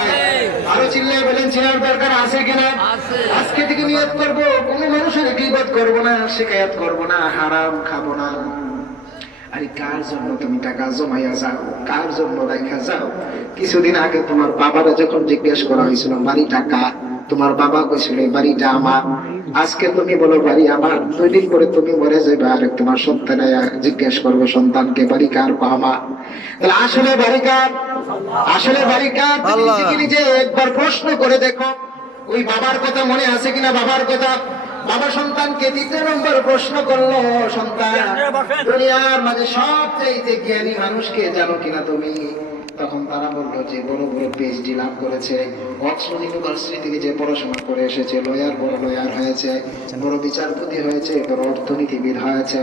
আরো চিল্লায় বলেন, চেনার দরকার আছে কিনা? আজকে থেকে নিয়ত করব, কোনো মানুষের গীবত করব না, শিকায়াত করব না, হারাম খাবো না। আরে কার জন্য তুমি টাকা জমাইয়া যাও, কার জন্য রাখা যাও? কিছুদিন আগে তোমার বাবারা যখন জিজ্ঞেস করা হয়েছিল বাড়িটা কার, তোমার বাবা কইছিল বাড়িটা আমার। আজকে তুমি বলো বাড়ি আমার, 2 দিন পরে তুমি মরে যাবে, আর তোমার সন্তান জিজ্ঞেস করবে সন্তানকে বাড়ি কার? আমার। তাহলে আসলে বাড়ি কার? আসলে বাড়ি কার? নিজে একবার প্রশ্ন করে দেখো, ওই বাবার কথা মনে আছে কিনা? বাবার কথা। বাবা সন্তানকে 2 নম্বর প্রশ্ন করলো, সন্তান দুনিয়ার মাঝে সবচেয়ে জ্ঞানী মানুষকে জানো কিনা তুমি? তখন তারা বললো যে বড় বড় পিএইচডি লাভ করেছে, অক্সফোর্ড ইউনিভার্সিটি থেকে যে পড়াশোনা করে এসেছে, বড় লয়ার হয়েছে, বড় বিচারপতি হয়েছে, বড় অর্থনীতিবিদ হয়েছে।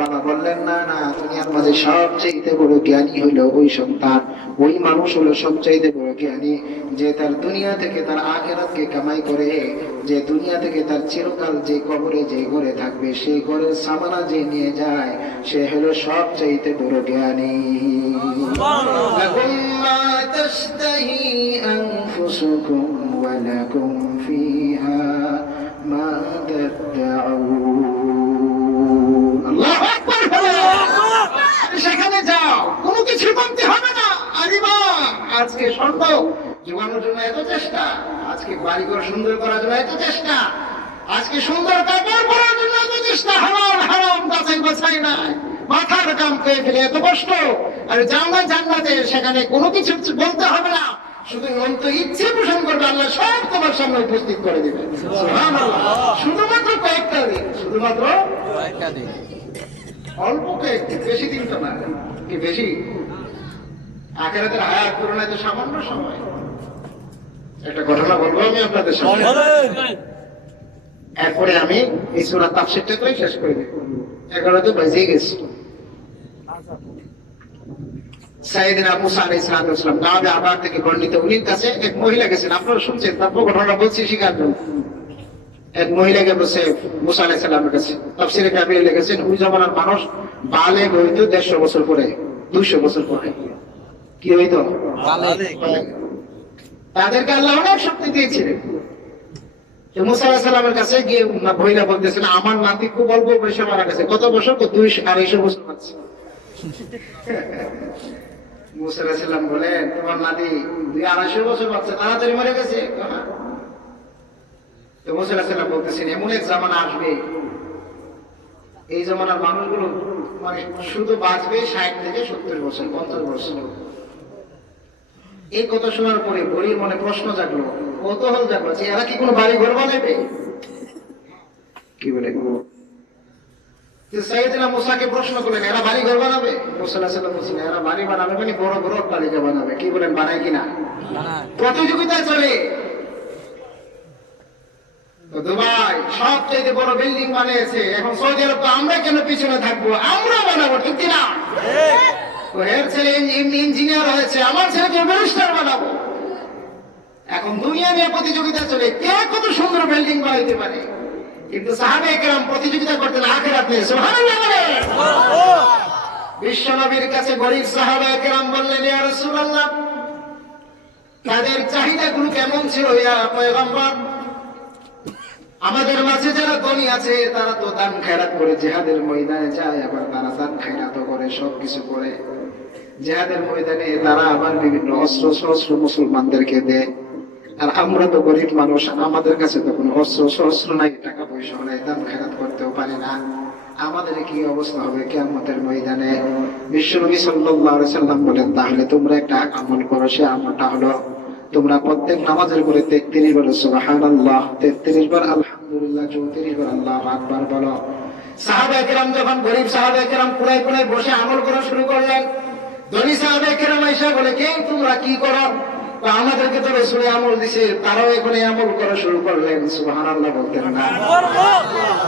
বাবা বললেন, না না, দুনিয়ার মাঝে সবচেয়ে বড় জ্ঞানী হইলো ওই সন্তান, ওই মানুষ হলো সবচেয়ে বড় জ্ঞানী, যে তার দুনিয়া থেকে তার আখিরাতকে কামাই করে, যে দুনিয়া থেকে তার চিরকাল যে কবরে যে ঘরে থাকবে, সেই ঘরের সামানা যে নিয়ে যায়, সে হলো সবচেয়ে বড় জ্ঞানী। ما تشتهي أنفسكم ولكم فيها ما تدعون। الله أكبر। সেখানে যাও, কোনো কিছু বলতে হবে না। আরিবা আজকে স্বর্ণ জোগানোর জন্য এত চেষ্টা, আজকে বাড়িঘর সুন্দর করার জন্য এত চেষ্টা, আজকে সুন্দর কাপড় পরার জন্য এত চেষ্টা, হারাম হারাম বাছাই বাছাই নাই, মাথার কাম পেয়ে ফেলে এত কষ্ট। আর জান্নাত জান্নাতে, সেখানে কোনো কিছু বলতে হবে না, শুধু অন্ত ইচ্ছে পোষণ করবে, আল্লাহ সব তোমার সামনে উপস্থিত করে দিবে। সুবহানাল্লাহ। শুধুমাত্র কয়েকটা দিন, শুধুমাত্র কয়েকটা দিন, অল্প কয়েকদিন, বেশি দিন তো না, কি বেশি? আখিরাতের হায়াত তুলনায় তো সামান্য সময়। একটা ঘটনা বলবো আমি আপনাদের সামনে, এরপরে আমি এই সূরা তাফসীরটাই শেষ করে দেব। 11টা বাজে গেছে। সাইয়েদনা মুসা আলাইহিস সালাম দাওয়াত আবার থেকে বর্ণিত উনির কাছে এক মহিলা গেছেন, আপনারা শুনছেন, তারপর ঘটনা বলছি শিকার জন্য। এক মহিলা গেছে মুসা আলাইহিস সালামের কাছে, তাফসীরে কাবীরে লিখেছেন ওই জমানার মানুষ বালে হইতো 150 বছর পরে, 200 বছর পরে কি হইতো বালে। তাদেরকে আল্লাহ অনেক শক্তি দিয়েছিলেন। মুসা আলাইহিস সালামের কাছে গিয়ে মহিলা বলতেছেন আমার নাতি খুব অল্প বয়সে মারা গেছে। কত বছর? 200-250 বছর আছে। মুসা আলাইহিস সালাম বলেন তোমার নাতি 200-250 বছর বাচ্চা, তাড়াতাড়ি মরে গেছে। তো মুসা আলাইহিস সালাম বলতেছেন এমন এক জামানা আসবে, এই জামানার মানুষগুলো মানে শুধু বাঁচবে 60 থেকে 70 বছর, 50 বছর। এই কথা শোনার পরে বুড়ির মনে প্রশ্ন জাগলো, কৌতূহল জাগলো যে এরা কি কোনো বাড়ি ঘর বানাবে? কি বলে সাইয়েদনা মুসাকে প্রশ্ন করলেন এরা বাড়ি ঘর বানাবে? মুসা আলাইহিস সালাম বলছেন এরা বাড়ি বানাবে মানে বড় বড় অট্টালিকা বানাবে। কি বলেন, বানায় কিনা? প্রতিযোগিতা চলে। দুবাই সবচেয়ে বড় বিল্ডিং বানিয়েছে, এখন সৌদি আরব, আমরা কেন পিছনে থাকবো? আমরা বানাবো, ঠিক কিনা? এর ছেলে ইঞ্জিনিয়ার হয়েছে, আমার ছেলেকে ব্যারিস্টার বানাবো। এখন দুনিয়া নিয়ে প্রতিযোগিতা চলে, কে কত সুন্দর বিল্ডিং বানাইতে পারে। কিন্তু সাহাবায়ে কেরাম প্রতিযোগিতা করতেন আখিরাত নিয়ে। সুবহানাল্লাহ বলেন। বিশ্ব নবীর কাছে গরীব সাহাবায়ে কেরাম বললেন ইয়া রাসূলুল্লাহ তাদের চাহিদাগুলো কেমন ছিল ইয়া পয়গম্বর? আমাদের মাঝে যারা ধনী আছে তারা তো দান খয়রাত করে জিহাদের ময়দানে যায়, আবার তারা দান খয়রাত করে, সবকিছু করে। জিহাদের ময়দানে তারা আবার বিভিন্ন অস্ত্র শস্ত্র মুসলমানদেরকে দেয়। আর আমরা তো গরিব মানুষ, আমাদের কাছে তো কোনো অস্ত্র শস্ত্র নাই, টাকা পয়সা নাই, দান খয়রাত করতেও পারি না। আমাদের কি অবস্থা হবে কিয়ামতের ময়দানে? বিশ্বনবী সাল্লাল্লাহু আলাইহি সাল্লাম বলেন তাহলে তোমরা একটা আমল করো, সে আমলটা হলো তোমরা প্রত্যেক নামাজের পরে 33 বার সুবহানাল্লাহ, 33 বার আলহামদুলিল্লাহ, 34 বার আল্লাহু আকবার বলো। সাহাবায়ে কেরাম যখন গরীব সাহাবায়ে কেরাম কুড়ায় কুড়ায় বসে আমল করা শুরু করলেন, ধনী সাহাবায়ে কেরাম এসে বলে কে তোমরা কি করো? আমাদেরকে তো রাসূল আমল দিছে, তারাও এখন আমল করা শুরু করলেন। সুবহানাল্লাহ বলতেন না?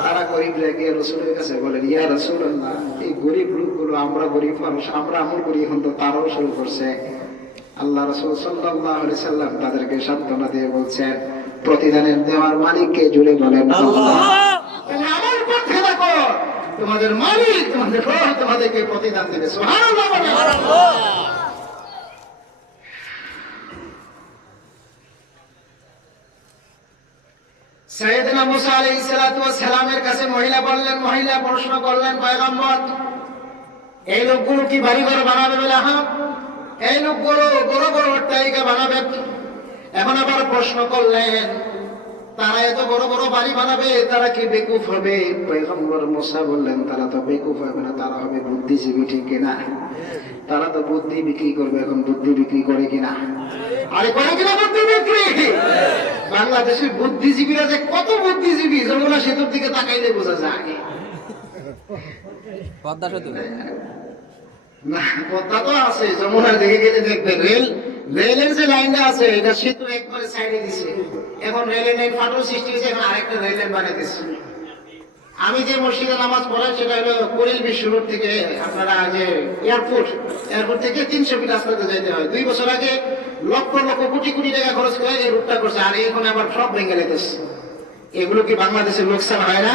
তারা গরীব রেখে রাসূলের কাছে বলেন ইয়া রাসূলুল্লাহ এই গরীব লোকগুলো, আমরা গরীব মানুষ, আমরা আমল করি, এখন তো তারাও শুরু করছে। আল্লাহ রাসূল সাল্লাল্লাহু আলাইহি সাল্লাম তাদেরকে সান্ত্বনা দিয়ে বলছেন প্রতিদানের দেওয়ার মালিককে জুড়ে বলেন আল্লাহ। তুমি আমল করতে থাকো, তোমাদের মালিক তোমাদের রব তোমাদেরকে প্রতিদান দেবে। সুবহানাল্লাহ বলেন। সাইয়েদনা মুসা আলাইহিস সালামের কাছে মহিলা বললেন, মহিলা প্রশ্ন করলেন পয়গম্বর এই লোকগুলো কি বাড়ি ঘর বানাবে? বলে হ্যাঁ, এই লোকগুলো বড় বড় অট্টালিকা বানাবে। এখন আবার প্রশ্ন করলেন তারা এত বড় বড় বাড়ি বানাবে, তারা কি বেকুফ হবে? পয়গম্বর মুসা বললেন তারা তো বেকুফ হবে না, তারা হবে বুদ্ধিজীবী, ঠিক কিনা? তারা তো বুদ্ধি বিক্রি করবে। এখন বুদ্ধি বিক্রি করে কিনা? আরে করে কিনা বুদ্ধি বিক্রি? বাংলাদেশের বুদ্ধিজীবীরা যে কত বুদ্ধিজীবী, যমুনা সেতুর দিকে তাকাইলে বোঝা যায়। পদ্মা সেতু না, পদ্মা তো আছে, যমুনার দিকে গেলে দেখবেন রেলের যে লাইনটা আছে এটা সেতু একবারে সাইডে দিছে। এখন রেলের লাইন ফাটল সৃষ্টি হয়েছে, এখন আরেকটা রেল লাইন বানিয়ে দিচ্ছে। আমি যে মসজিদে নামাজ পড়াই সেটা হলো কুড়িল বিশ্ব রোড থেকে আপনারা যে এয়ারপোর্ট থেকে 300 ফিট রাস্তাতে যাইতে হয়। 2 বছর আগে লক্ষ লক্ষ কোটি কোটি টাকা খরচ করে এই রুটটা করছে, আর এখন আবার সব ভেঙে লেগেছে। এগুলো কি বাংলাদেশের লোকসান হয় না?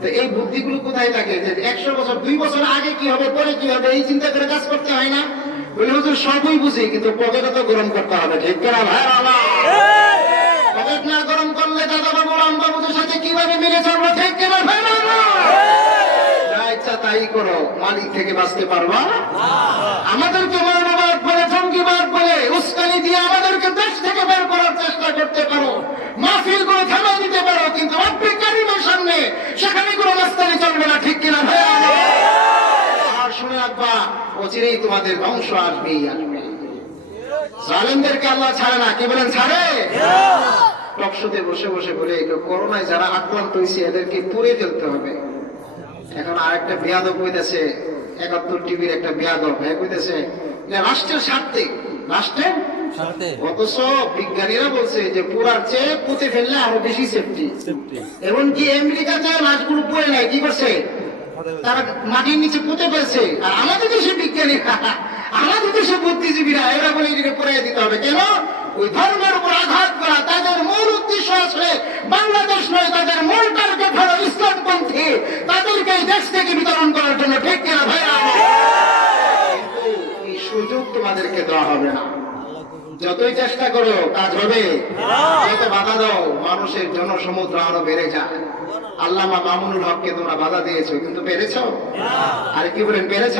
তো এই বুদ্ধিগুলো কোথায় থাকে যে 100 বছর 2 বছর আগে কি হবে পরে কি হবে এই চিন্তা করে কাজ করতে হয় না? বলে হুজুর সবই বুঝি, কিন্তু পকেটে তো গরম করতে হবে, ঠিক কিনা ভাই? পকেট না গরম করলে দাদা বাবু রাম বাবুদের সাথে কিভাবে মিলে চলবো, ঠিক কিনা ভাই? যা ইচ্ছা তাই করো, মালিক থেকে বাঁচতে পারবা? আমাদেরকে মৌলবাদ বলে, জঙ্গিবাদ বলে উস্কানি দিয়ে আমাদেরকে দেশ থেকে বের করার চেষ্টা করতে পারো, মাহফিল করে থামাই দিতে পারো, কিন্তু রব্বে কারীমের সামনে সেখানে কোনো মাস্তানি চলবে না, ঠিক কিনা ভাই? আর শুনে রাখবা অচিরেই তোমাদের ধ্বংস আসবেই আসবে। জালেমদেরকে আল্লাহ ছাড়ে না। কি বলেন ছাড়ে? টকশোতে বসে বসে বলে করোনায় যারা আক্রান্ত হয়েছে এদেরকে পুড়ে ফেলতে হবে। এখন আরেকটা বেয়াদব কইতেছে, 71 টিভির একটা বেয়াদব কইতেছে রাষ্ট্রের স্বার্থে, রাষ্ট্রের স্বার্থে, অথচ বিজ্ঞানীরা বলছে যে পুরার চেয়ে পুঁতে ফেললে আরো বেশি সেফটি। এমনকি আমেরিকাতে লাশগুলো পড়ে নাই, কি করছে তারা মাটির নিচে পুঁতে ফেলছে। আর আমাদের দেশে বিজ্ঞানী আমাদের দেশে বুদ্ধিজীবীরা এরা বলে এটাকে পড়ে দিতে হবে কেন? ওই ধর্মের উপর আঘাত করা তাদের মূল উদ্দেশ্য আসলে বাংলাদেশ নয়, তাদের মূল টার্গেট হলো ইসলামপন্থী, তাদেরকে এই দেশ থেকে বিতরণ করার জন্য। ঠিক কিনা ভাইরা? কিন্তু এই সুযোগ তোমাদেরকে দেওয়া হবে না। যতই চেষ্টা করো কাজ হবে, যত বাধা দাও মানুষের জনসমুদ্র আরো বেড়ে যায়। আল্লামা মামুনুল হককে তোমরা বাধা দিয়েছো, কিন্তু পেরেছ? আরে কি বলেন, পেরেছ?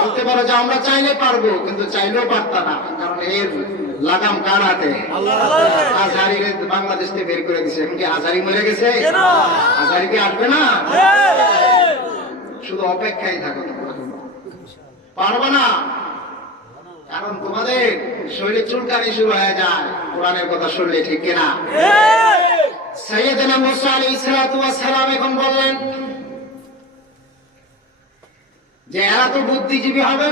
বলতে পারো যে আমরা চাইলে পারবো, কিন্তু চাইলেও পারতা না, কারণ এর লাগাম কার হাতে? আজহারি বাংলাদেশ থেকে বের করে দিছে। এখন কি আজহারি মরে গেছে? আজহারি কি আসবে না? শুধু অপেক্ষায় থাকো, পারবে না, কারণ তোমাদের শরীরে চুলকানি শুরু হয়ে যায় কোরআনের কথা শুনলে। ঠিক কিনা? সাইয়েদনা মুসা আলাইহিস সালাতু ওয়াস সালাম এখন বললেন যে এরা তো বুদ্ধিজীবী হবে।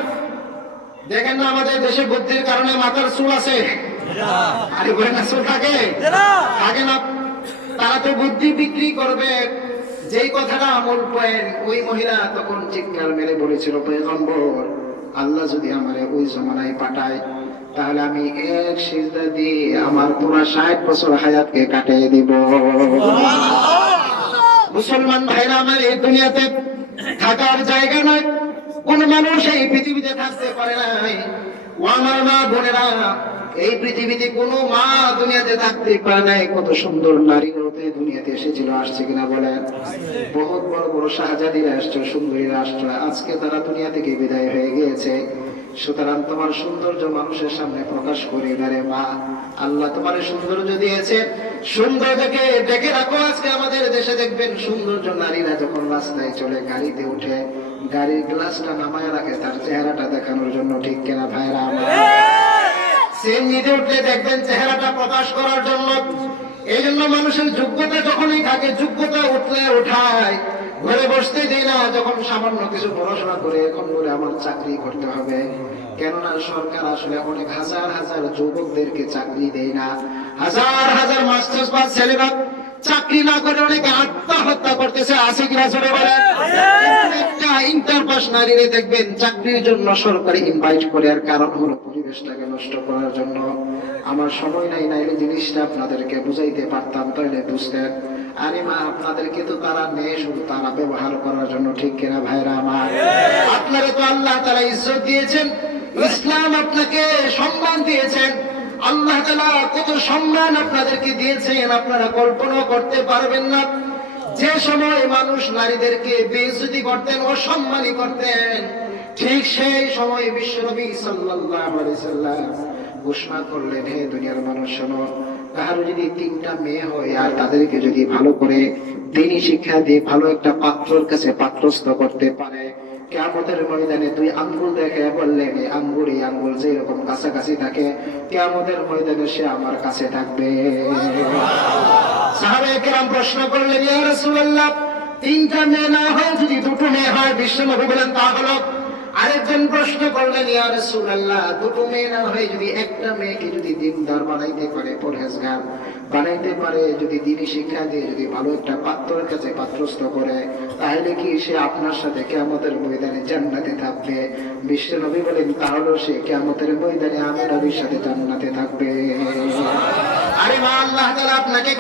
দেখেন না আমাদের দেশে বুদ্ধির কারণে মাথার চুল আছে, আরে বলে না চুল থাকে থাকে না। তারা তো বুদ্ধি বিক্রি করবে। যেই কথাটা আমল পয়েন ওই মহিলা তখন চিৎকার মেরে বলেছিল, পয়গম্বর আল্লাহ যদি আমারে ওই জমানায় পাঠায় তাহলে আমি এক সিজদা দিয়ে আমার পুরো 60 বছর হায়াতকে কাটিয়ে দিব। মুসলমান ভাইরা আমার, এই দুনিয়াতে থাকার জায়গা নয়, কোন মানুষ এই পৃথিবীতে থাকতে পারে নাই। ও আমার মা বোনেরা, এই পৃথিবীতে কোন মা দুনিয়াতে থাকতে পারে নাই। কত সুন্দর নারী দুনিয়াতে এসেছিল, আসছে কিনা বলেন? বহুত বড় বড় শাহজাদি রাষ্ট্র, সুন্দরী রাষ্ট্র, আজকে তারা দুনিয়া থেকে বিদায় হয়ে গিয়েছে। সুতরাং তোমার সৌন্দর্য মানুষের সামনে প্রকাশ করি না রে মা। আল্লাহ তোমার সৌন্দর্য দিয়েছে, সৌন্দর্যকে ডেকে রাখো। আজকে আমাদের দেশে দেখবেন সৌন্দর্য নারীরা যখন রাস্তায় চলে, গাড়িতে উঠে গাড়ির গ্লাসটা নামায় রাখে তার চেহারাটা দেখানোর জন্য। ঠিক কিনা ভাইরা আমার? সিএনজিতে উঠলে দেখবেন চেহারাটা প্রকাশ করার জন্য। এই জন্য মানুষের যোগ্যতা যখনই থাকে, যোগ্যতা উঠলে উঠায়, ঘরে বসতে দেয় না। যখন সামান্য কিছু পড়াশোনা করে এখন বলে আমার চাকরি করতে হবে, কেননা সরকার আসলে অনেক হাজার হাজার যুবকদেরকে চাকরি দেয় না। হাজার হাজার মাস্টার্স পাস ছেলেরা চাকরি না করে অনেকে আত্মহত্যা করতেছে। আছে কিনা জোরে বলেন? একটা ইন্টার পাস নারীরে দেখবেন চাকরির জন্য সরকারি ইনভাইট করে, আর কারণ হলো পরিবেশটাকে নষ্ট করার জন্য। আমার সময় নাই, নাইলে জিনিসটা আপনাদেরকে বুঝাইতে পারতাম, তাইলে বুঝতেন। আরে মা, আপনাদেরকে তো তারা নেই, শুধু তারা ব্যবহার করার জন্য। ঠিক কিনা ভাইরা আমার? আপনারে তো আল্লাহ তাআলা ইজ্জত দিয়েছেন, ইসলাম আপনাকে সম্মান দিয়েছেন। আল্লাহ তাআলা কত সম্মান আপনাদেরকে দিয়েছেন আপনারা কল্পনা করতে পারবেন না। যে সময় মানুষ নারীদেরকে বেইজ্জতি করতেন, অসম্মানী করতেন, ঠিক সেই সময় বিশ্বনবী সাল্লাল্লাহু আলাইহি সাল্লাম ঘোষণা করলেন, হে দুনিয়ার মানুষ শোনো, কারো যদি 3টা মেয়ে হয় আর তাদেরকে যদি ভালো করে দ্বীনি শিক্ষা দিয়ে ভালো একটা পাত্রের কাছে পাত্রস্থ করতে পারে, কিয়ামতের ময়দানে 2 আঙ্গুল দেখে বললেন, এই আঙ্গুল যেরকম কাছাকাছি থাকে কিয়ামতের ময়দানে সে আমার কাছে থাকবে। সাহাবায়ে কেরাম প্রশ্ন করলেন, ইয়া রাসূলুল্লাহ, 3টা মেয়ে না হয় যদি 2টো মেয়ে হয়? বিশ্বনবী বলেন, তা হলো। আরেকজন প্রশ্ন করলেন, ইয়া রাসূলুল্লাহ, 2টো মেয়ে না হয় যদি একটা মেয়েকে যদি দিনদার বানাইতে পারে, পরহেজগার বানাইতে পারে, যদি দ্বীনি শিক্ষা দিয়ে যদি ভালো একটা পাত্রের কাছে পাত্রস্থ করে, তাহলে কি সে আপনার সাথে কিয়ামতের ময়দানে জান্নাতে থাকবে? বিশ্বনবী বলেন, তাহলে সে কিয়ামতের ময়দানে আমি নবীর সাথে জান্নাতে থাকবে। আরে মা, আল্লাহ তাআলা আপনাকে